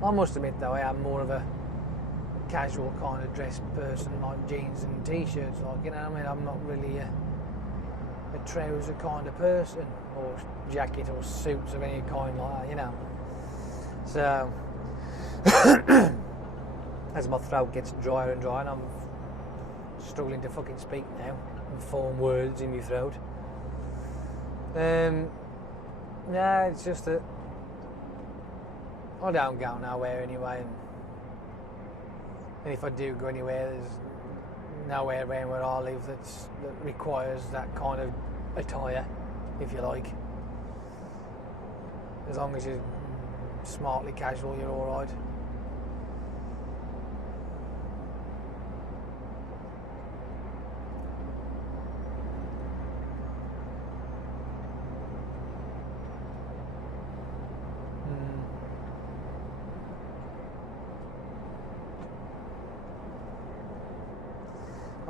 I must admit though, I am more of a casual kind of dress person, like jeans and t-shirts, like, you know what I mean? I'm not really a trouser kind of person, or jacket or suits of any kind like that, you know. So as my throat gets drier and drier, and I'm struggling to fucking speak now and form words in my throat. No, it's just that I don't go nowhere anyway, and if I do go anywhere, there's nowhere around where I live that requires that kind of attire, if you like. As long as you're smartly casual, you're alright.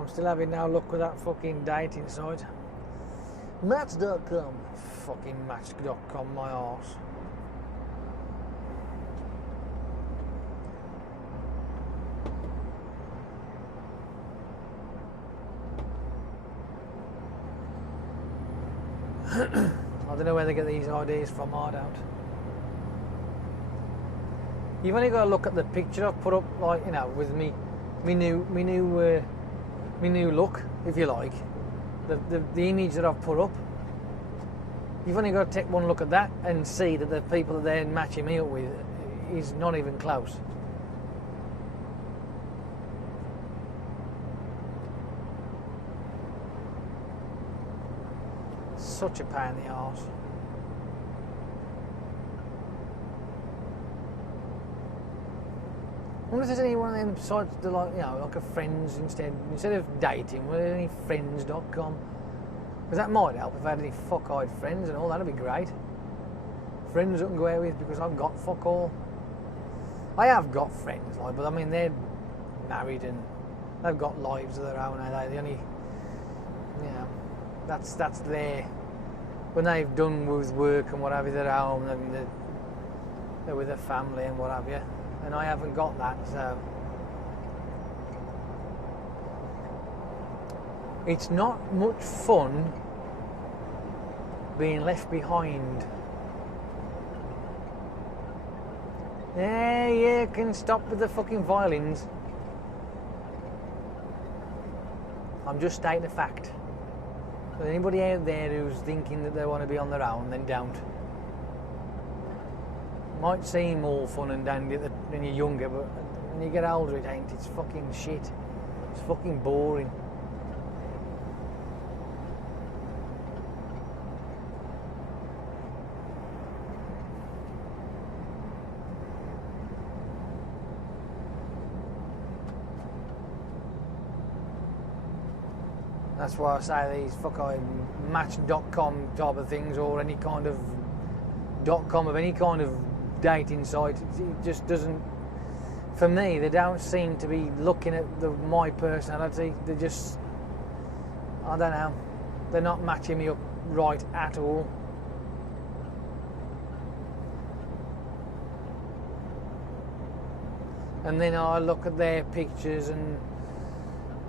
I'm still having no luck with that fucking dating site. Match.com. Fucking Match.com, my arse. I don't know where they get these ideas from, I don't. You've only got to look at the picture I've put up, like, you know, with me new look, if you like. The image that I've put up. You've only got to take one look at that and see that the people that they're matching me up with is not even close. Such a pain in the arse. I wonder if there's any one of them sites that, like, you know, like a friends instead of dating, were there any friends.com? Because that might help if I had any fuck-eyed friends and all, that'd be great. Friends I can go out with because I've got fuck all. I have got friends, like, but I mean, they're married and they've got lives of their own. They only, you know, that's their, when they've done with work and what have you, they're at home and they're with their family and what have you. And I haven't got that, so it's not much fun being left behind. Yeah, can stop with the fucking violins. I'm just stating a fact. So anybody out there who's thinking that they want to be on their own, then don't. Might seem all fun and dandy when you're younger, but when you get older it ain't. It's fucking shit. It's fucking boring. That's why I say these fucking Match.com type of things, or any kind of .com of any kind of dating site, it just doesn't, for me, they don't seem to be looking at my personality. They just, I don't know, they're not matching me up right at all. And then I look at their pictures and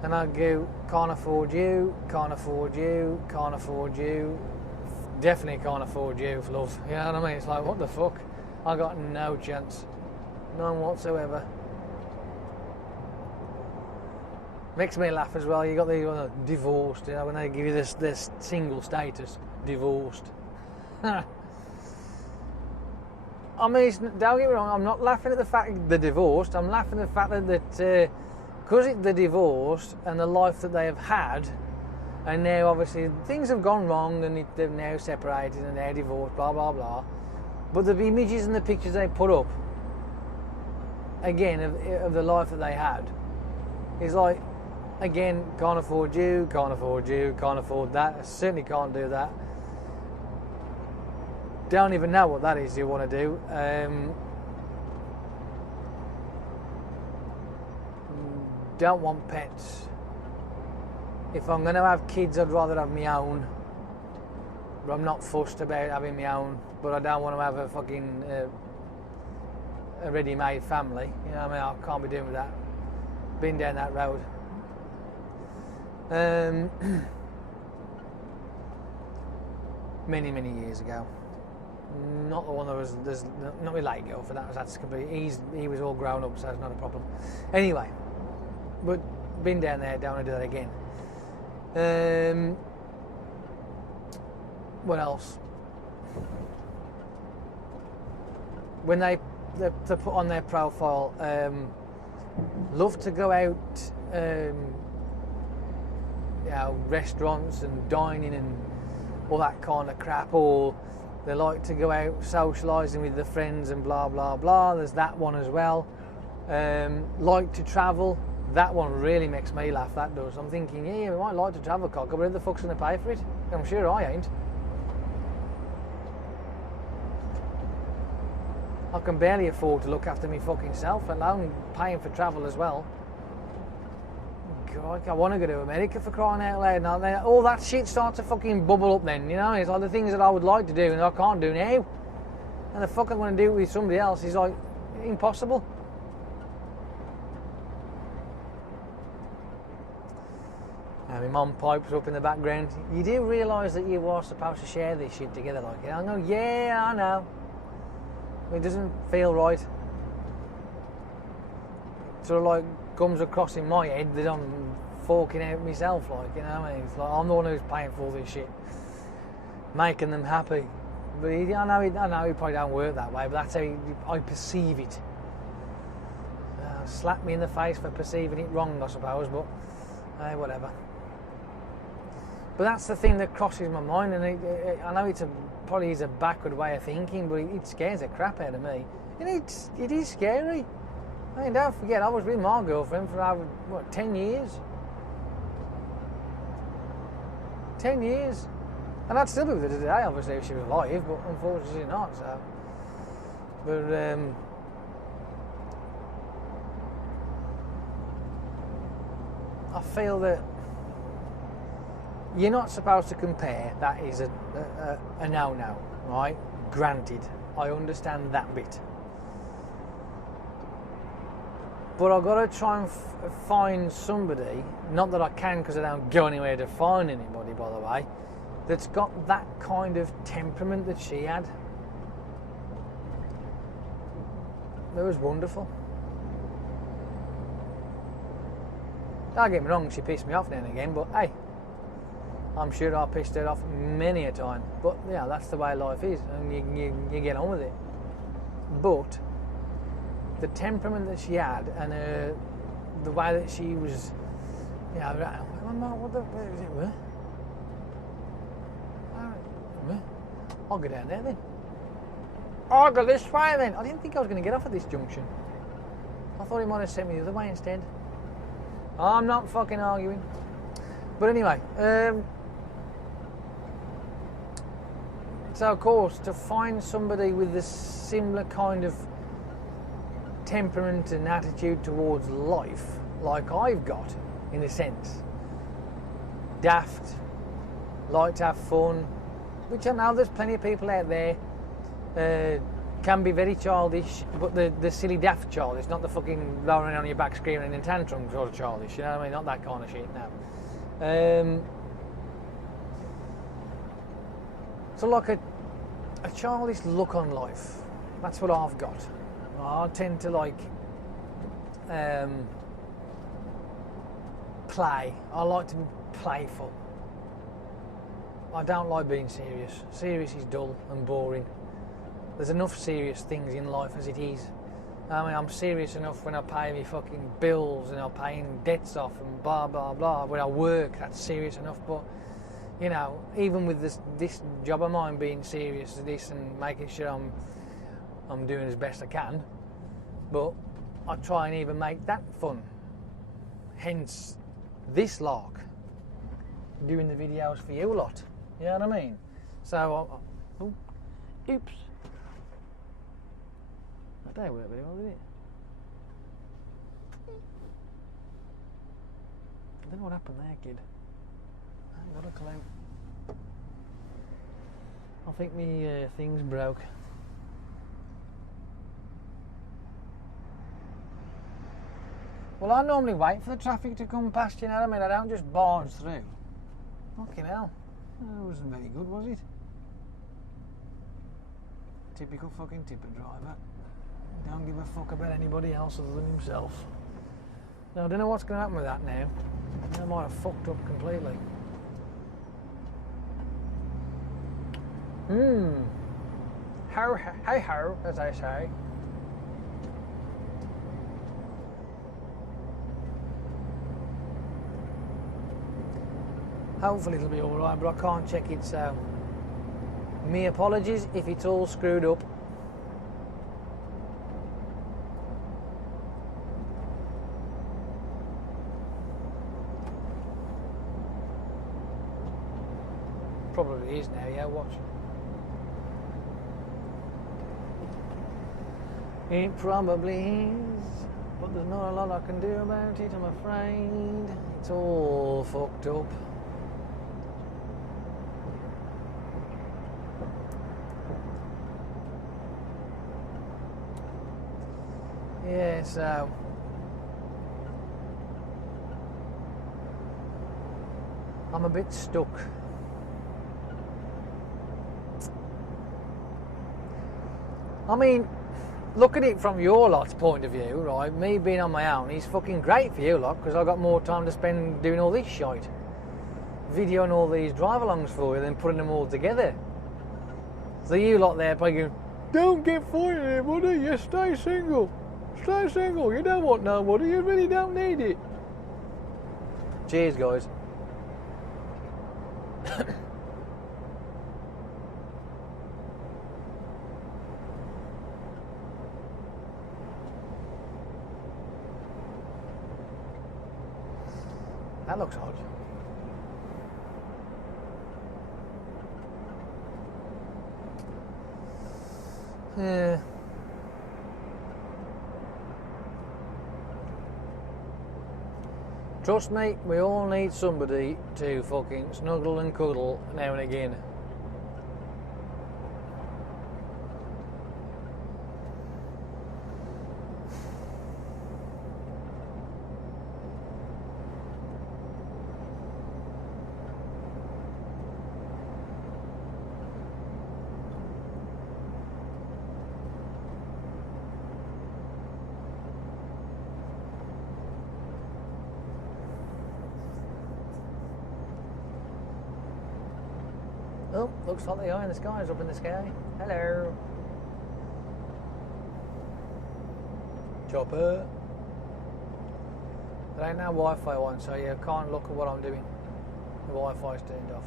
I go, can't afford you, can't afford you, can't afford you, definitely can't afford you, love. You know what I mean? It's like, what the fuck? I got no chance, none whatsoever. Makes me laugh as well. You got the divorced, you know, when they give you this single status, divorced. I mean, don't get me wrong. I'm not laughing at the fact that they're divorced. I'm laughing at the fact that because they're divorced and the life that they have had, and now obviously things have gone wrong and they've now separated and they're divorced, blah blah blah. But the images and the pictures they put up, again, of the life that they had, is like, again, can't afford you, can't afford you, can't afford that, I certainly can't do that. Don't even know what that is you want to do. Don't want pets. If I'm going to have kids, I'd rather have my own. But I'm not fussed about having my own. But I don't want to have a fucking a ready-made family. You know what I mean? I can't be doing with that. Been down that road. Many years ago. Not the one that was. There's not my late girlfriend. That's complete. He was all grown up, so it's not a problem. Anyway, but been down there. Don't want to do that again. What else? When they put on their profile, love to go out, you know, restaurants and dining and all that kind of crap, or they like to go out socialising with their friends and blah blah blah. There's that one as well. Like to travel. That one really makes me laugh, that does. I'm thinking, yeah, we might like to travel, cocker, but who the fuck's going to pay for it? I'm sure I ain't. I can barely afford to look after me fucking self, let alone paying for travel as well. I want to go to America for crying out loud. And then all that shit starts to fucking bubble up then, you know? It's like the things that I would like to do and I can't do now. And the fuck I'm going to do it with somebody else is like impossible. And my mum pipes up in the background. You do realise that you are supposed to share this shit together, like, you know? I go, yeah, I know. It doesn't feel right. Sort of like comes across in my head that I'm forking out myself, like, you know what I mean? It's like I'm the one who's paying for all this shit, making them happy. But I know it probably don't work that way, but that's how I perceive it. Slap me in the face for perceiving it wrong, I suppose, but whatever. But that's the thing that crosses my mind, and I know probably is a backward way of thinking, but it scares the crap out of me. And it is scary. I mean, don't forget, I was with my girlfriend for over, 10 years? 10 years. And I'd still be with her today, obviously, if she was alive, but unfortunately not, so. But, I feel that you're not supposed to compare. That is a no-no, right? Granted, I understand that bit. But I've got to try and find somebody, not that I can because I don't go anywhere to find anybody, by the way, that's got that kind of temperament that she had. That was wonderful. Don't get me wrong, she pissed me off now and again, but hey, I'm sure I pissed her off many a time. But yeah, that's the way life is, and you get on with it. But the temperament that she had, and the way that she was, you know, what the, where is it? Where? I'll go down there then. I'll go this way then. I didn't think I was going to get off at this junction. I thought he might have sent me the other way instead. I'm not fucking arguing. But anyway, so of course, to find somebody with a similar kind of temperament and attitude towards life, like I've got, in a sense, daft, like to have fun, which I know there's plenty of people out there can be very childish, but the silly daft childish, not the fucking lowering on your back screaming in tantrum sort of childish, you know what I mean? Not that kind of shit, no. So like a childish look on life, that's what I've got. I tend to like play. I like to be playful. I don't like being serious. Serious is dull and boring. There's enough serious things in life as it is. I mean, I'm serious enough when I pay me fucking bills and I'm paying debts off and blah blah blah. When I work, that's serious enough. But you know, even with this job of mine being serious as this and making sure I'm doing as best I can, but I try and even make that fun. Hence, this lark, doing the videos for you lot. You know what I mean? So, oops. That don't work very well, did it? I don't know what happened there, kid. I ain't got a clue. I think my thing's broke. Well, I normally wait for the traffic to come past, you know what I mean? I don't just barge through. Fucking hell. That wasn't very good, was it? Typical fucking tipper driver. Don't give a fuck about anybody else other than himself. Now, I don't know what's going to happen with that now. I might have fucked up completely. Hey ho, as I say. Hopefully it'll be alright, but I can't check it, so me apologies if it's all screwed up. Probably is now, yeah, watch. It probably is. But there's not a lot I can do about it, I'm afraid. It's all fucked up. Yeah, so I'm a bit stuck. I mean, look at it from your lot's point of view, right? Me being on my own is fucking great for you lot, because I've got more time to spend doing all this shite. Videoing all these drive-alongs for you, then putting them all together. So you lot there probably going, don't get fighting anybody, you stay single. Stay single, you don't want nobody, you really don't need it. Cheers, guys. That looks odd. Yeah. Trust me, we all need somebody to fucking snuggle and cuddle now and again. Oh, looks like the eye in the sky is up in the sky. Hello. Chopper. There ain't no Wi-Fi on, so you can't look at what I'm doing. The Wi-Fi's turned off.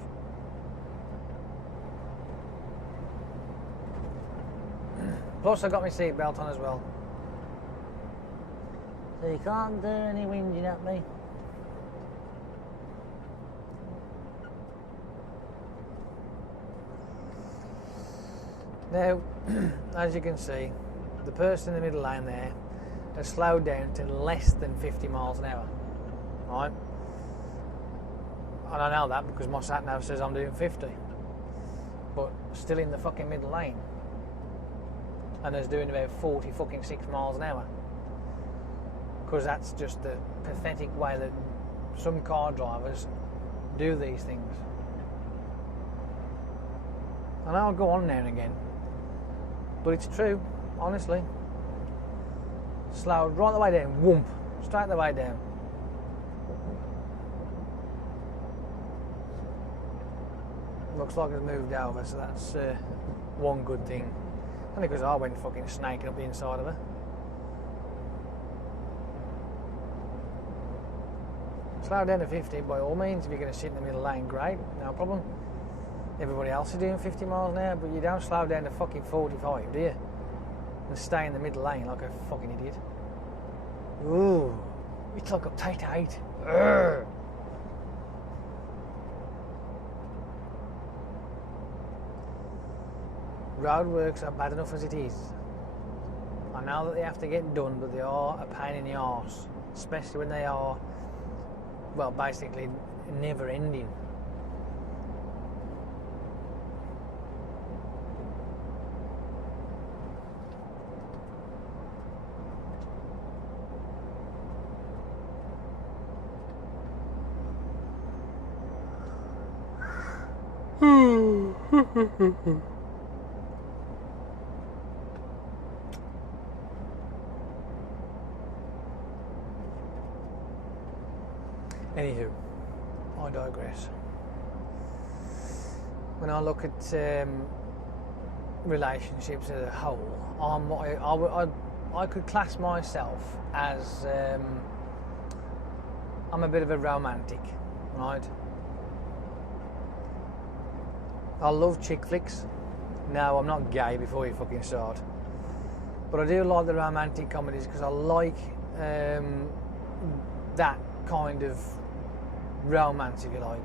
Plus I got my seatbelt on as well. So you can't do any whinging at me. Now, as you can see, the person in the middle lane there has slowed down to less than 50 miles an hour, right? And I know that because my Satnav says I'm doing 50, but still in the fucking middle lane, and is doing about 46 miles an hour, because that's just the pathetic way that some car drivers do these things. And I'll go on now and again, but it's true, honestly. Slowed right the way down, whoomp, straight the way down. Looks like it's moved over, so that's one good thing. Only because I went fucking snaking up the inside of her. Slow down to 50 by all means. If you're going to sit in the middle lane, great, no problem. Everybody else is doing 50 miles an hour, but you don't slow down to fucking 45, do you? And stay in the middle lane like a fucking idiot. Ooh, it's like a tight. Urgh. Roadworks are bad enough as it is. I know that they have to get done, but they are a pain in the arse, especially when they are, well, basically never ending. Anywho, I digress. When I look at relationships as a whole, I could class myself as I'm a bit of a romantic, right? I love chick flicks. No, I'm not gay before you fucking start. But I do like the romantic comedies because I like that kind of romance, if you like.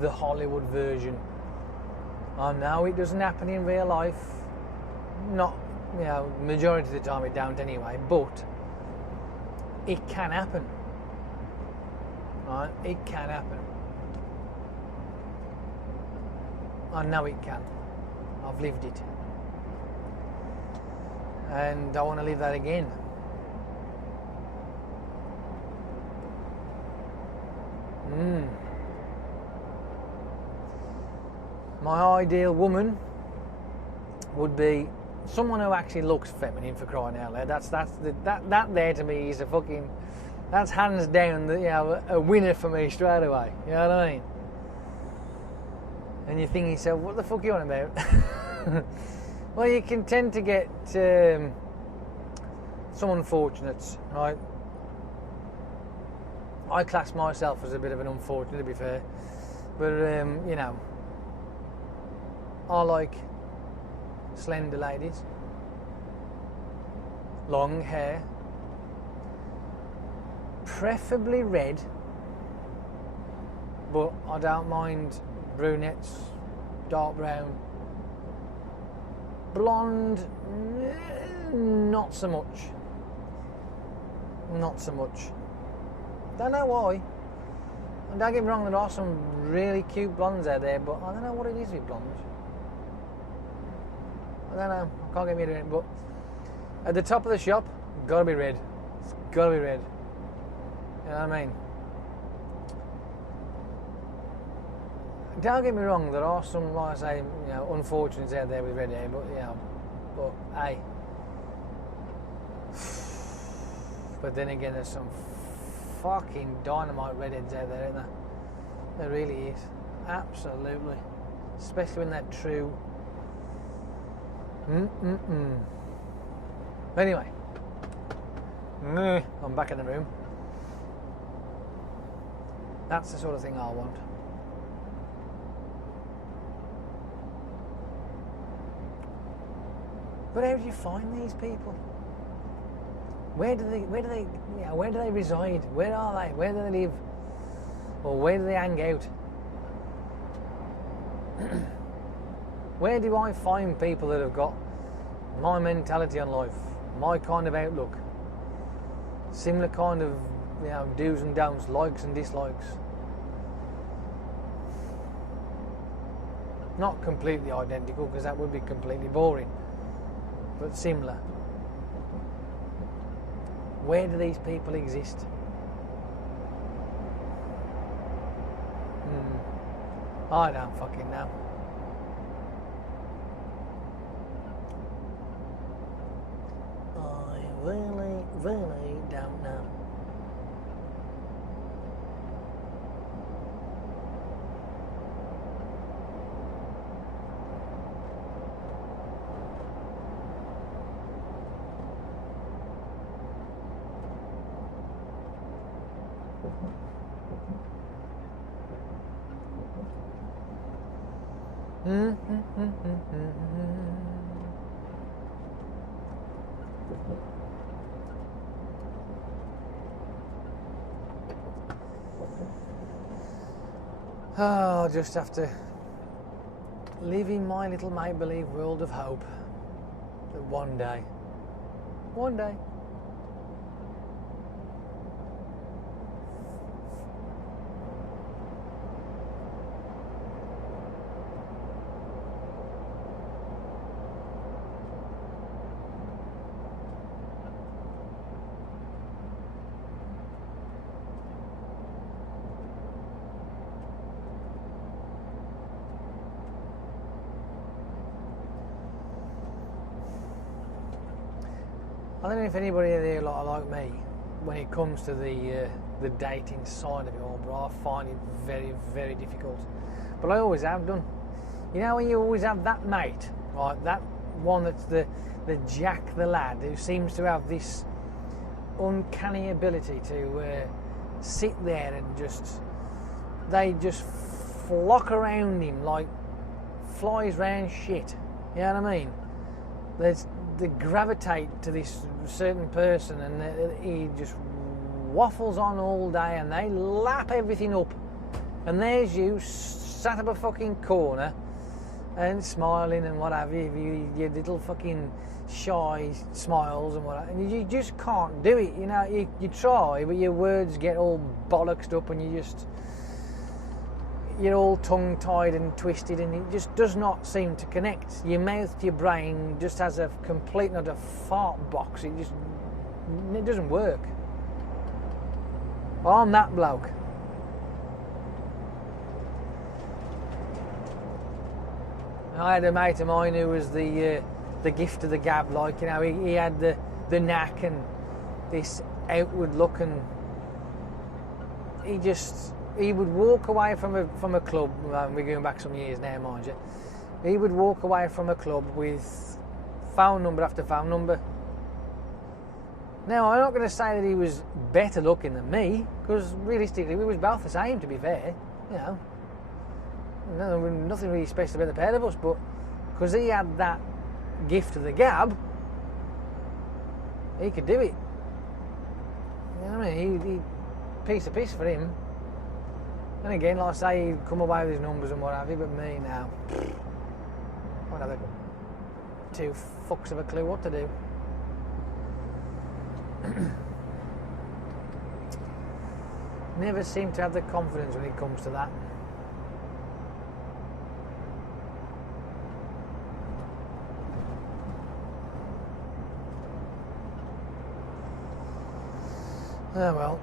The Hollywood version. I know it doesn't happen in real life. Not, majority of the time it don't anyway, but it can happen. Right? It can happen. I know it can. I've lived it. And I want to live that again. My ideal woman would be someone who actually looks feminine, for crying out loud. That there to me is a fucking, that's hands down a winner for me straight away. You know what I mean? And you think yourself, what the fuck are you on about? Well, you can tend to get some unfortunates, right? I class myself as a bit of an unfortunate, to be fair, but I like slender ladies, long hair, preferably red, but I don't mind brunettes, dark brown, blonde, not so much. Don't know why. And don't get me wrong, there are some really cute blondes out there, but I don't know what it is with blondes. I don't know, I can't get me into it, but at the top of the shop, gotta be red. It's gotta be red. You know what I mean? Don't get me wrong, there are some, like I say, unfortunates out there with red hair, but hey. But then again, there's some fucking dynamite redheads out there, isn't there? There really is. Absolutely. Especially when they're true. Anyway. I'm back in the room. That's the sort of thing I want. But how do you find these people? Where do they reside? Where are they? Where do they live? Or where do they hang out? Where do I find people that have got my mentality on life, my kind of outlook, similar kind of do's and don'ts, likes and dislikes? Not completely identical, because that would be completely boring, but similar. Where do these people exist? I don't fucking know. I really, really don't know. I'll just have to live in my little make-believe world of hope that one day, I don't know if anybody there like me, when it comes to the dating side of it all, but I find it very, very difficult. But I always have done. You know, when you always have that mate, right? That one that's the Jack the lad who seems to have this uncanny ability to sit there and they just flock around him like flies round shit. You know what I mean? They gravitate to this certain person, and he just waffles on all day, and they lap everything up. And there's you sat up a fucking corner, and smiling and what have you, your little fucking shy smiles and what, and you just can't do it. You know, you try, but your words get all bollocksed up, and you're all tongue-tied and twisted, and it just does not seem to connect. Your mouth to your brain just has a complete, not a fart box. It doesn't work. I'm that bloke. I had a mate of mine who was the gift of the gab, like, you know, he had the knack and this outward look, and he would walk away from a club. We're going back some years now, mind you. He would walk away from a club with phone number after phone number. Now, I'm not going to say that he was better looking than me, because realistically we was both the same, to be fair. You know, nothing really special about the pair of us, but because he had that gift of the gab, he could do it. You know what I mean? He piece of piss for him. And again, like I say, he'd come away with his numbers and what have you, but me now, I don't have two fucks of a clue what to do. Never seem to have the confidence when it comes to that. Oh well.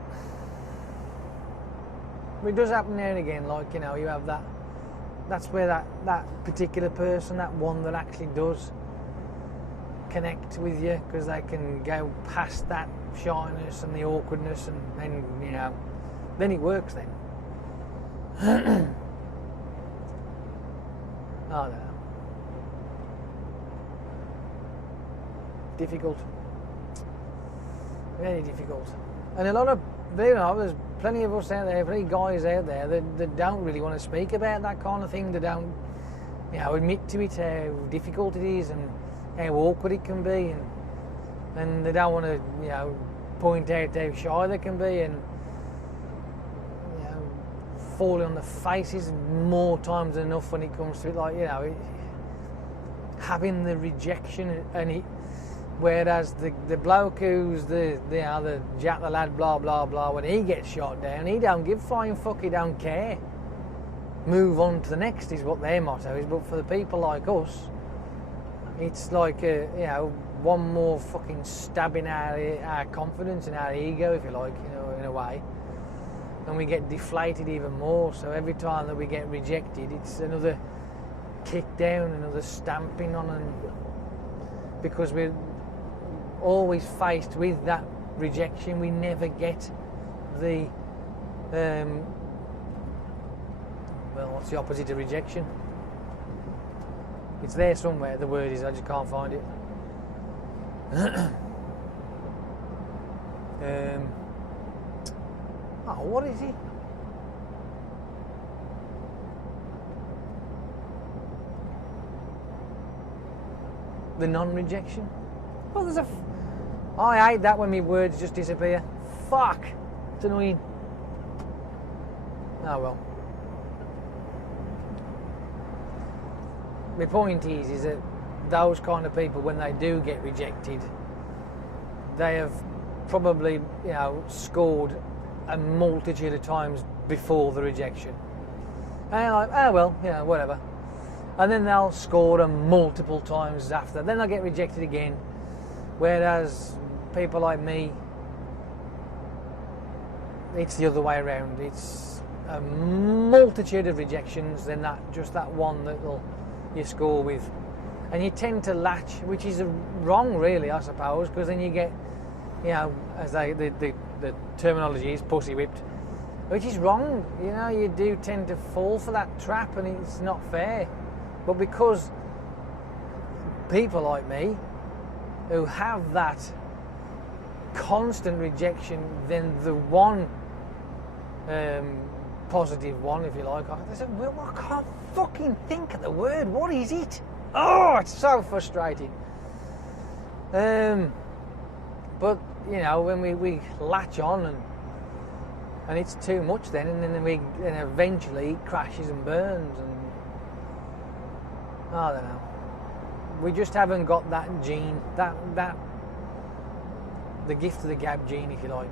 It does happen now and again, like, you know, you have that's where that particular person, that one that actually does connect with you, because they can go past that shyness and the awkwardness, and then, you know, then it works then. I don't know. Difficult. Very difficult. And a lot of, you know, there's plenty of us out there, plenty of guys out there that don't really want to speak about that kind of thing. They don't, you know, admit to it how difficult it is and how awkward it can be, and they don't want to, you know, point out how shy they can be, and, you know, falling on the faces more times than enough when it comes to it, like, you know, having the rejection, and it, whereas the bloke who's the Jack the lad blah blah blah, when he gets shot down, he don't give a flying fuck, he don't care. Move on to the next is what their motto is. But for the people like us, it's like you know, one more fucking stab in our confidence and our ego, if you like, you know, in a way, and we get deflated even more. So every time that we get rejected, it's another kick down, another stamping on, and because we're always faced with that rejection, we never get the well, what's the opposite of rejection? It's there somewhere, the word is, I just can't find it. Oh, what is it? The non-rejection? Well, there's I hate that when my words just disappear. Fuck! It's annoying. Oh well. My point is that those kind of people, when they do get rejected, they have probably, you know, scored a multitude of times before the rejection. And they're like, oh well, you know, whatever. And then they'll score them multiple times after. Then they'll get rejected again. Whereas people like me, it's the other way around. It's a multitude of rejections, then just that one that you score with. And you tend to latch, which is wrong really, I suppose, because then you get, you know, as the terminology is, pussy whipped, which is wrong. You know, you do tend to fall for that trap, and it's not fair. But because people like me, who have that constant rejection, then the one positive one, if you like, I said, well, I can't fucking think of the word. What is it? Oh, it's so frustrating. But you know, when we latch on and it's too much, then and eventually it crashes and burns, and I don't know. We just haven't got that gene, that the gift of the gab gene, if you like.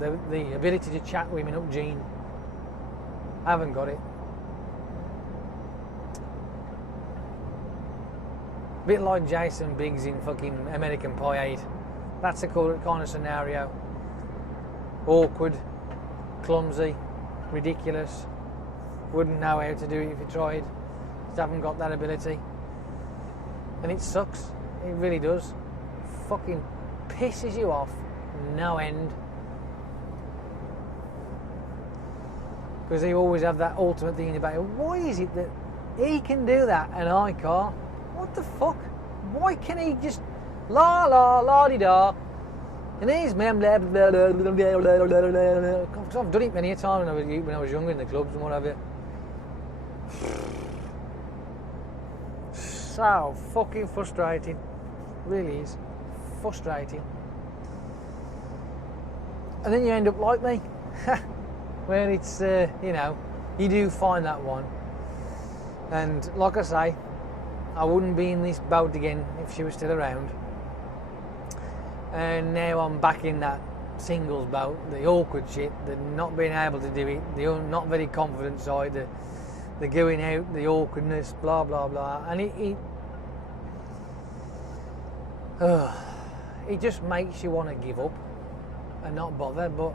The ability to chat women up gene. I haven't got it. Bit like Jason Biggs in fucking American Pie 8. That's the kind of scenario. Awkward, clumsy, ridiculous. Wouldn't know how to do it if you tried. Just haven't got that ability. And it sucks. It really does. Fucking pisses you off. No end. Because they always have that ultimate thing about it. Why is it that he can do that and I can't? What the fuck? Why can he just la la la di da? And he's blah blah blah blah blah blah blah blah. Because I've done it many a time when I was younger in the clubs and what have you. So fucking frustrating. Really is frustrating. And then you end up like me, where it's you know, you do find that one. And like I say, I wouldn't be in this boat again if she was still around. And now I'm back in that singles boat, the awkward shit, the not being able to do it, the not very confident side, the going out, the awkwardness, blah blah blah. And it just makes you want to give up and not bother. But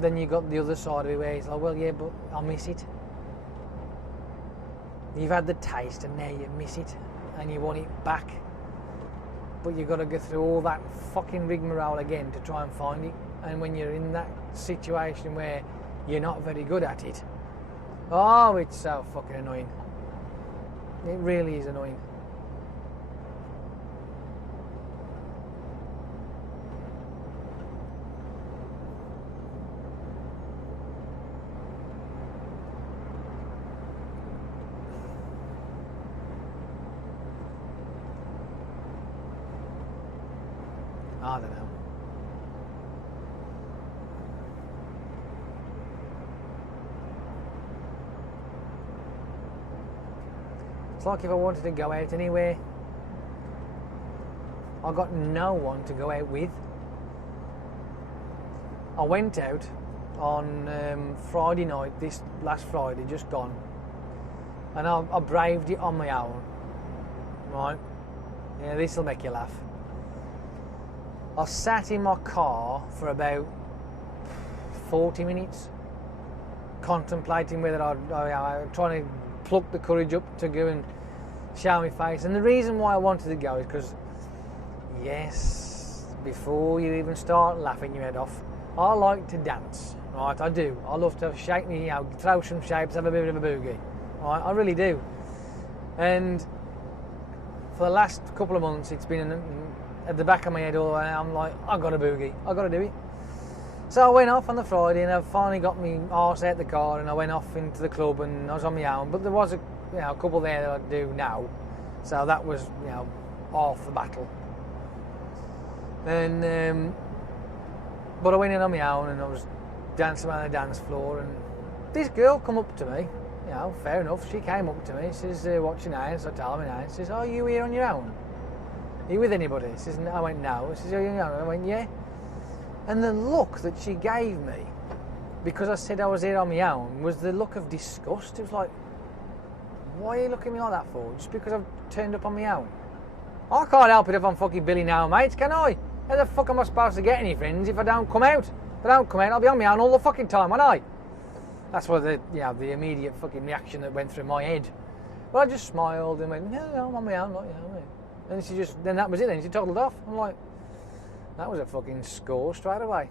then you got the other side of it where it's like, well, yeah, but I miss it. You've had the taste and now you miss it and you want it back. But you've got to go through all that fucking rigmarole again to try and find it. And when you're in that situation where you're not very good at it, oh, it's so fucking annoying. It really is annoying. I don't know. It's like if I wanted to go out anywhere, I got no one to go out with. I went out on Friday night, this last Friday, just gone, and I braved it on my own. Right? Yeah, this will make you laugh. I sat in my car for about 40 minutes, contemplating whether I'm trying to pluck the courage up to go and show my face. And the reason why I wanted to go is because, yes, before you even start laughing your head off, I like to dance, right? I do. I love to shake me, throw some shapes, have a bit of a boogie, right? I really do. And for the last couple of months, it's been at the back of my head all the way. I'm like, I got a boogie, I got to do it. So I went off on the Friday, and I finally got my arse out the car, and I went off into the club, and I was on my own. But there was a couple there that I do now, so that was half the battle. And but I went in on my own, and I was dancing around the dance floor, and this girl come up to me. Fair enough. She came up to me. She says, "What's your name?" So I tell her my name. She says, "Oh, are you here on your own? Are you with anybody?" She says, I went, "No." She says, "Are you on your own?" I went, "Yeah." And the look that she gave me, because I said I was here on my own, was the look of disgust. It was like, why are you looking at me like that for? Just because I've turned up on my own? I can't help it if I'm fucking Billy now, mate, can I? How the fuck am I supposed to get any friends if I don't come out? If I don't come out, I'll be on my own all the fucking time, won't I? That's what the immediate fucking reaction that went through my head. But I just smiled and went, "No, I'm on my own." Like, and then that was it. Then she toddled off. I'm like, that was a fucking score straight away.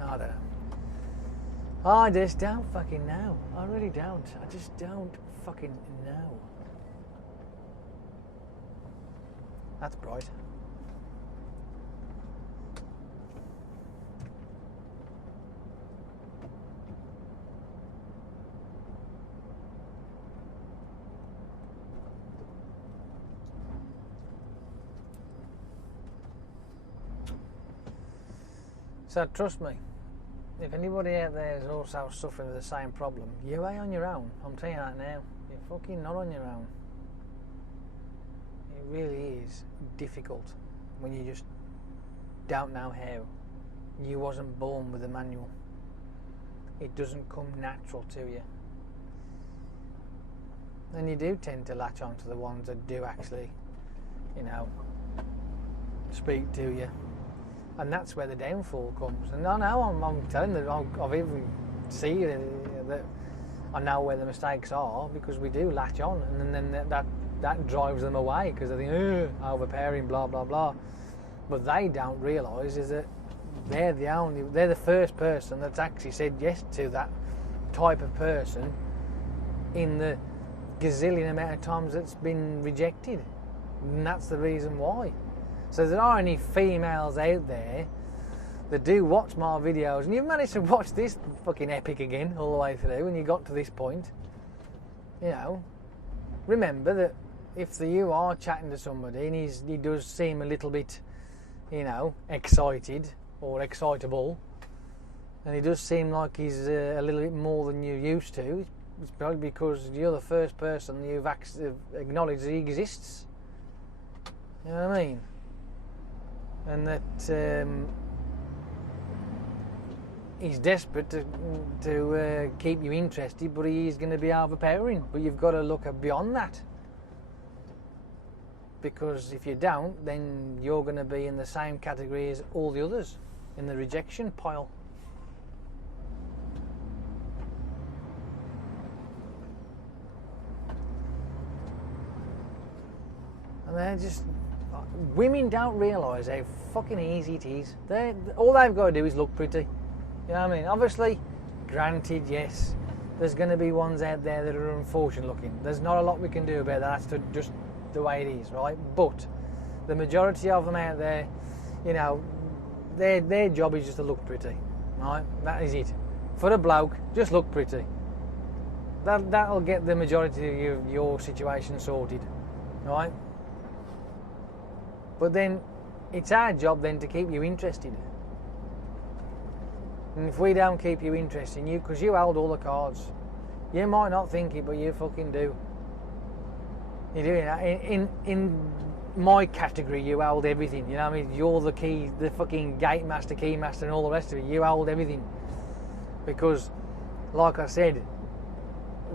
I don't know. I just don't fucking know. I really don't. I just don't fucking know. That's bright. So trust me, if anybody out there is also suffering with the same problem, you ain't on your own. I'm telling you that now. You're fucking not on your own. It really is difficult when you just don't know how. You wasn't born with a manual. It doesn't come natural to you. And you do tend to latch on to the ones that do actually, speak to you. And that's where the downfall comes. And I know, I'm telling you, I've even seen that I know where the mistakes are, because we do latch on, and then that drives them away, because they think, overpowering, blah, blah, blah. But they don't realise is that they're the first person that's actually said yes to that type of person in the gazillion amount of times that's been rejected. And that's the reason why. So there are any females out there that do watch my videos, and you've managed to watch this fucking epic again all the way through, and you got to this point, remember that if you are chatting to somebody and he does seem a little bit, excited or excitable, and he does seem like he's a little bit more than you're used to, it's probably because you're the first person you've acknowledged that he exists. You know what I mean? And that he's desperate to keep you interested, but he's going to be overpowering. But you've got to look beyond that, because if you don't, then you're going to be in the same category as all the others in the rejection pile. And they're just... Women don't realise how fucking easy it is. All they've got to do is look pretty. You know what I mean? Obviously, granted, yes, there's going to be ones out there that are unfortunate looking. There's not a lot we can do about that. That's just the way it is, right? But the majority of them out there, their job is just to look pretty, right? That is it. For a bloke, just look pretty. That'll get the majority of your situation sorted, right? But then it's our job then to keep you interested. And if we don't keep you interested in you, because you hold all the cards, you might not think it, but you fucking do. You're doing that. In my category, you hold everything. You know what I mean? You're the key, the fucking gate master, key master, and all the rest of it. You hold everything. Because, like I said,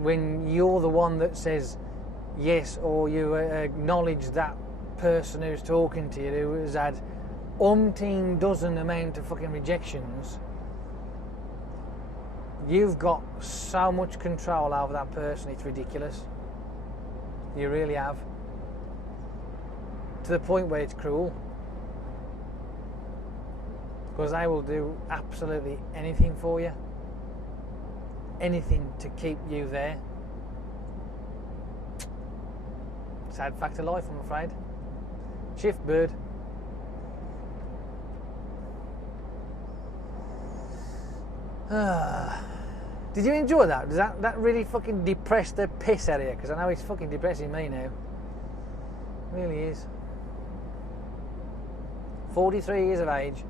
when you're the one that says yes, or you acknowledge that person who's talking to you who has had umpteen dozen amount of fucking rejections, you've got so much control over that person, it's ridiculous. You really have. To the point where it's cruel. Because they will do absolutely anything for you. Anything to keep you there. Sad fact of life, I'm afraid. Shift bird. Did you enjoy that? Does that really fucking depress the piss out of you? Because I know it's fucking depressing me now. It really is. 43 years of age,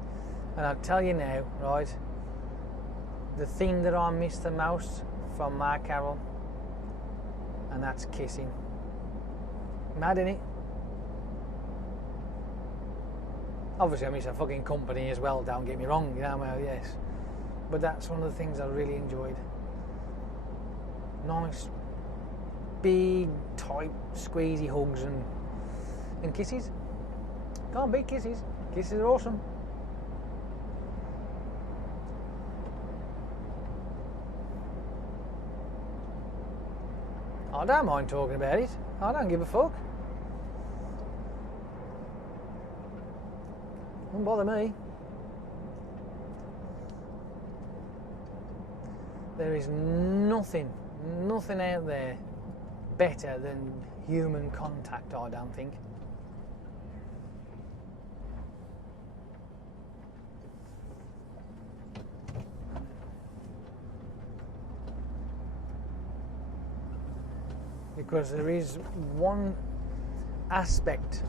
and I'll tell you now, right, the thing that I miss the most from Mark Carroll, and that's kissing. Mad, innit? Obviously I miss a fucking company as well, don't get me wrong, yes. But that's one of the things I really enjoyed. Nice, big, tight, squeezy hugs and kisses. Can't beat kisses. Kisses are awesome. I don't mind talking about it. I don't give a fuck. Don't bother me. There is nothing out there better than human contact, I don't think. Because there is one aspect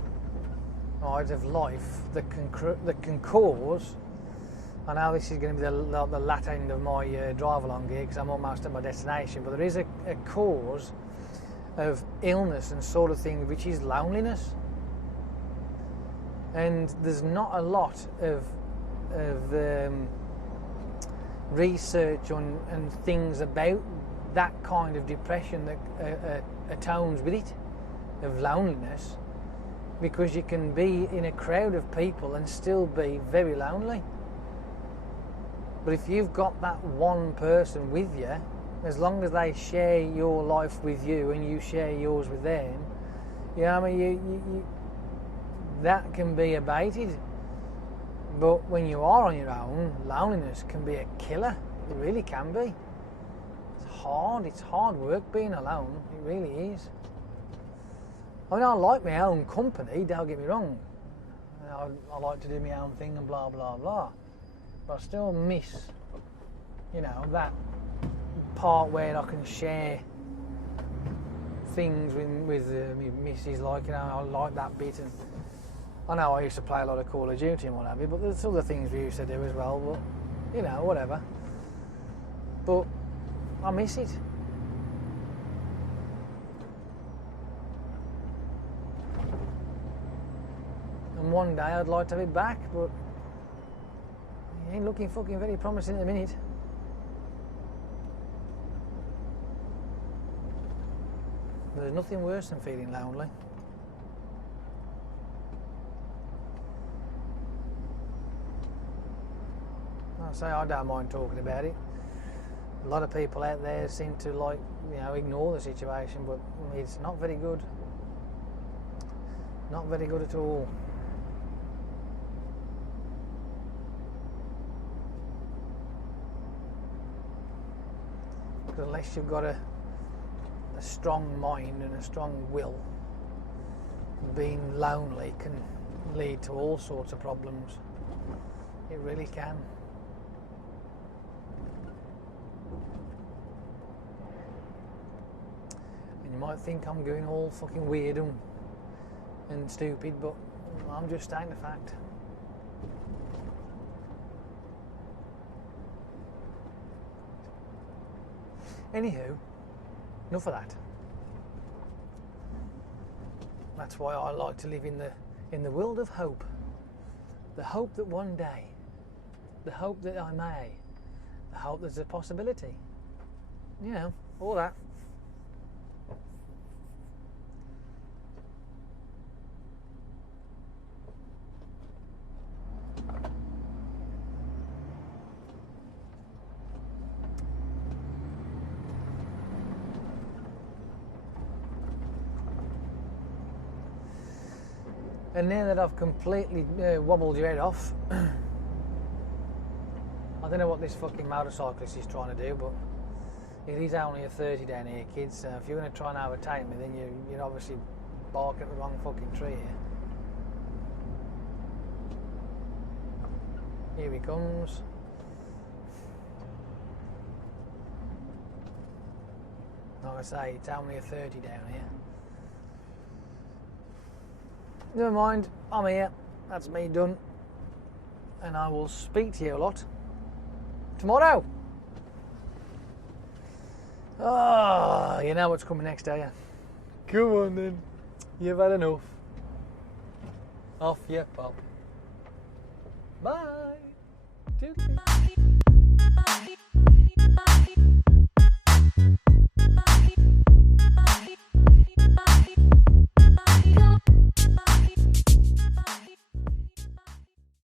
of life that can cause I know this is going to be the latter end of my drive along here because I'm almost at my destination, but there is a cause of illness and sort of thing which is loneliness, and there's not a lot of research on and things about that kind of depression that atones with it, of loneliness, because you can be in a crowd of people and still be very lonely. But if you've got that one person with you, as long as they share your life with you and you share yours with them, you know what I mean, that can be abated. But when you are on your own, loneliness can be a killer. It really can be. It's hard work being alone. It really is. I mean, I like my own company, don't get me wrong. I like to do my own thing and blah, blah, blah. But I still miss, that part where I can share things with my missus, like, I like that bit. And I know I used to play a lot of Call of Duty and what have you, but there's other things we used to do as well, but, whatever. But I miss it. And one day I'd like to have it back, but it ain't looking fucking very promising at the minute. There's nothing worse than feeling lonely. I say I don't mind talking about it. A lot of people out there seem to ignore the situation, but it's not very good. Not very good at all. Because unless you've got a strong mind and a strong will, being lonely can lead to all sorts of problems. It really can. You might think I'm going all fucking weird and stupid, but I'm just stating the fact. Anywho, enough of that. That's why I like to live in the world of hope. The hope that one day, the hope that I may, the hope there's a possibility. All that. And now that I've completely wobbled your head off, I don't know what this fucking motorcyclist is trying to do, but it is only a 30 down here, kids, so if you're going to try and overtake me, then you're obviously barking at the wrong fucking tree here. Here he comes. Like I say, it's only a 30 down here. Never mind, I'm here. That's me done. And I will speak to you a lot tomorrow. You know what's coming next, do you? Come on then. You've had enough. Off you pop. Bye. Toodaloo.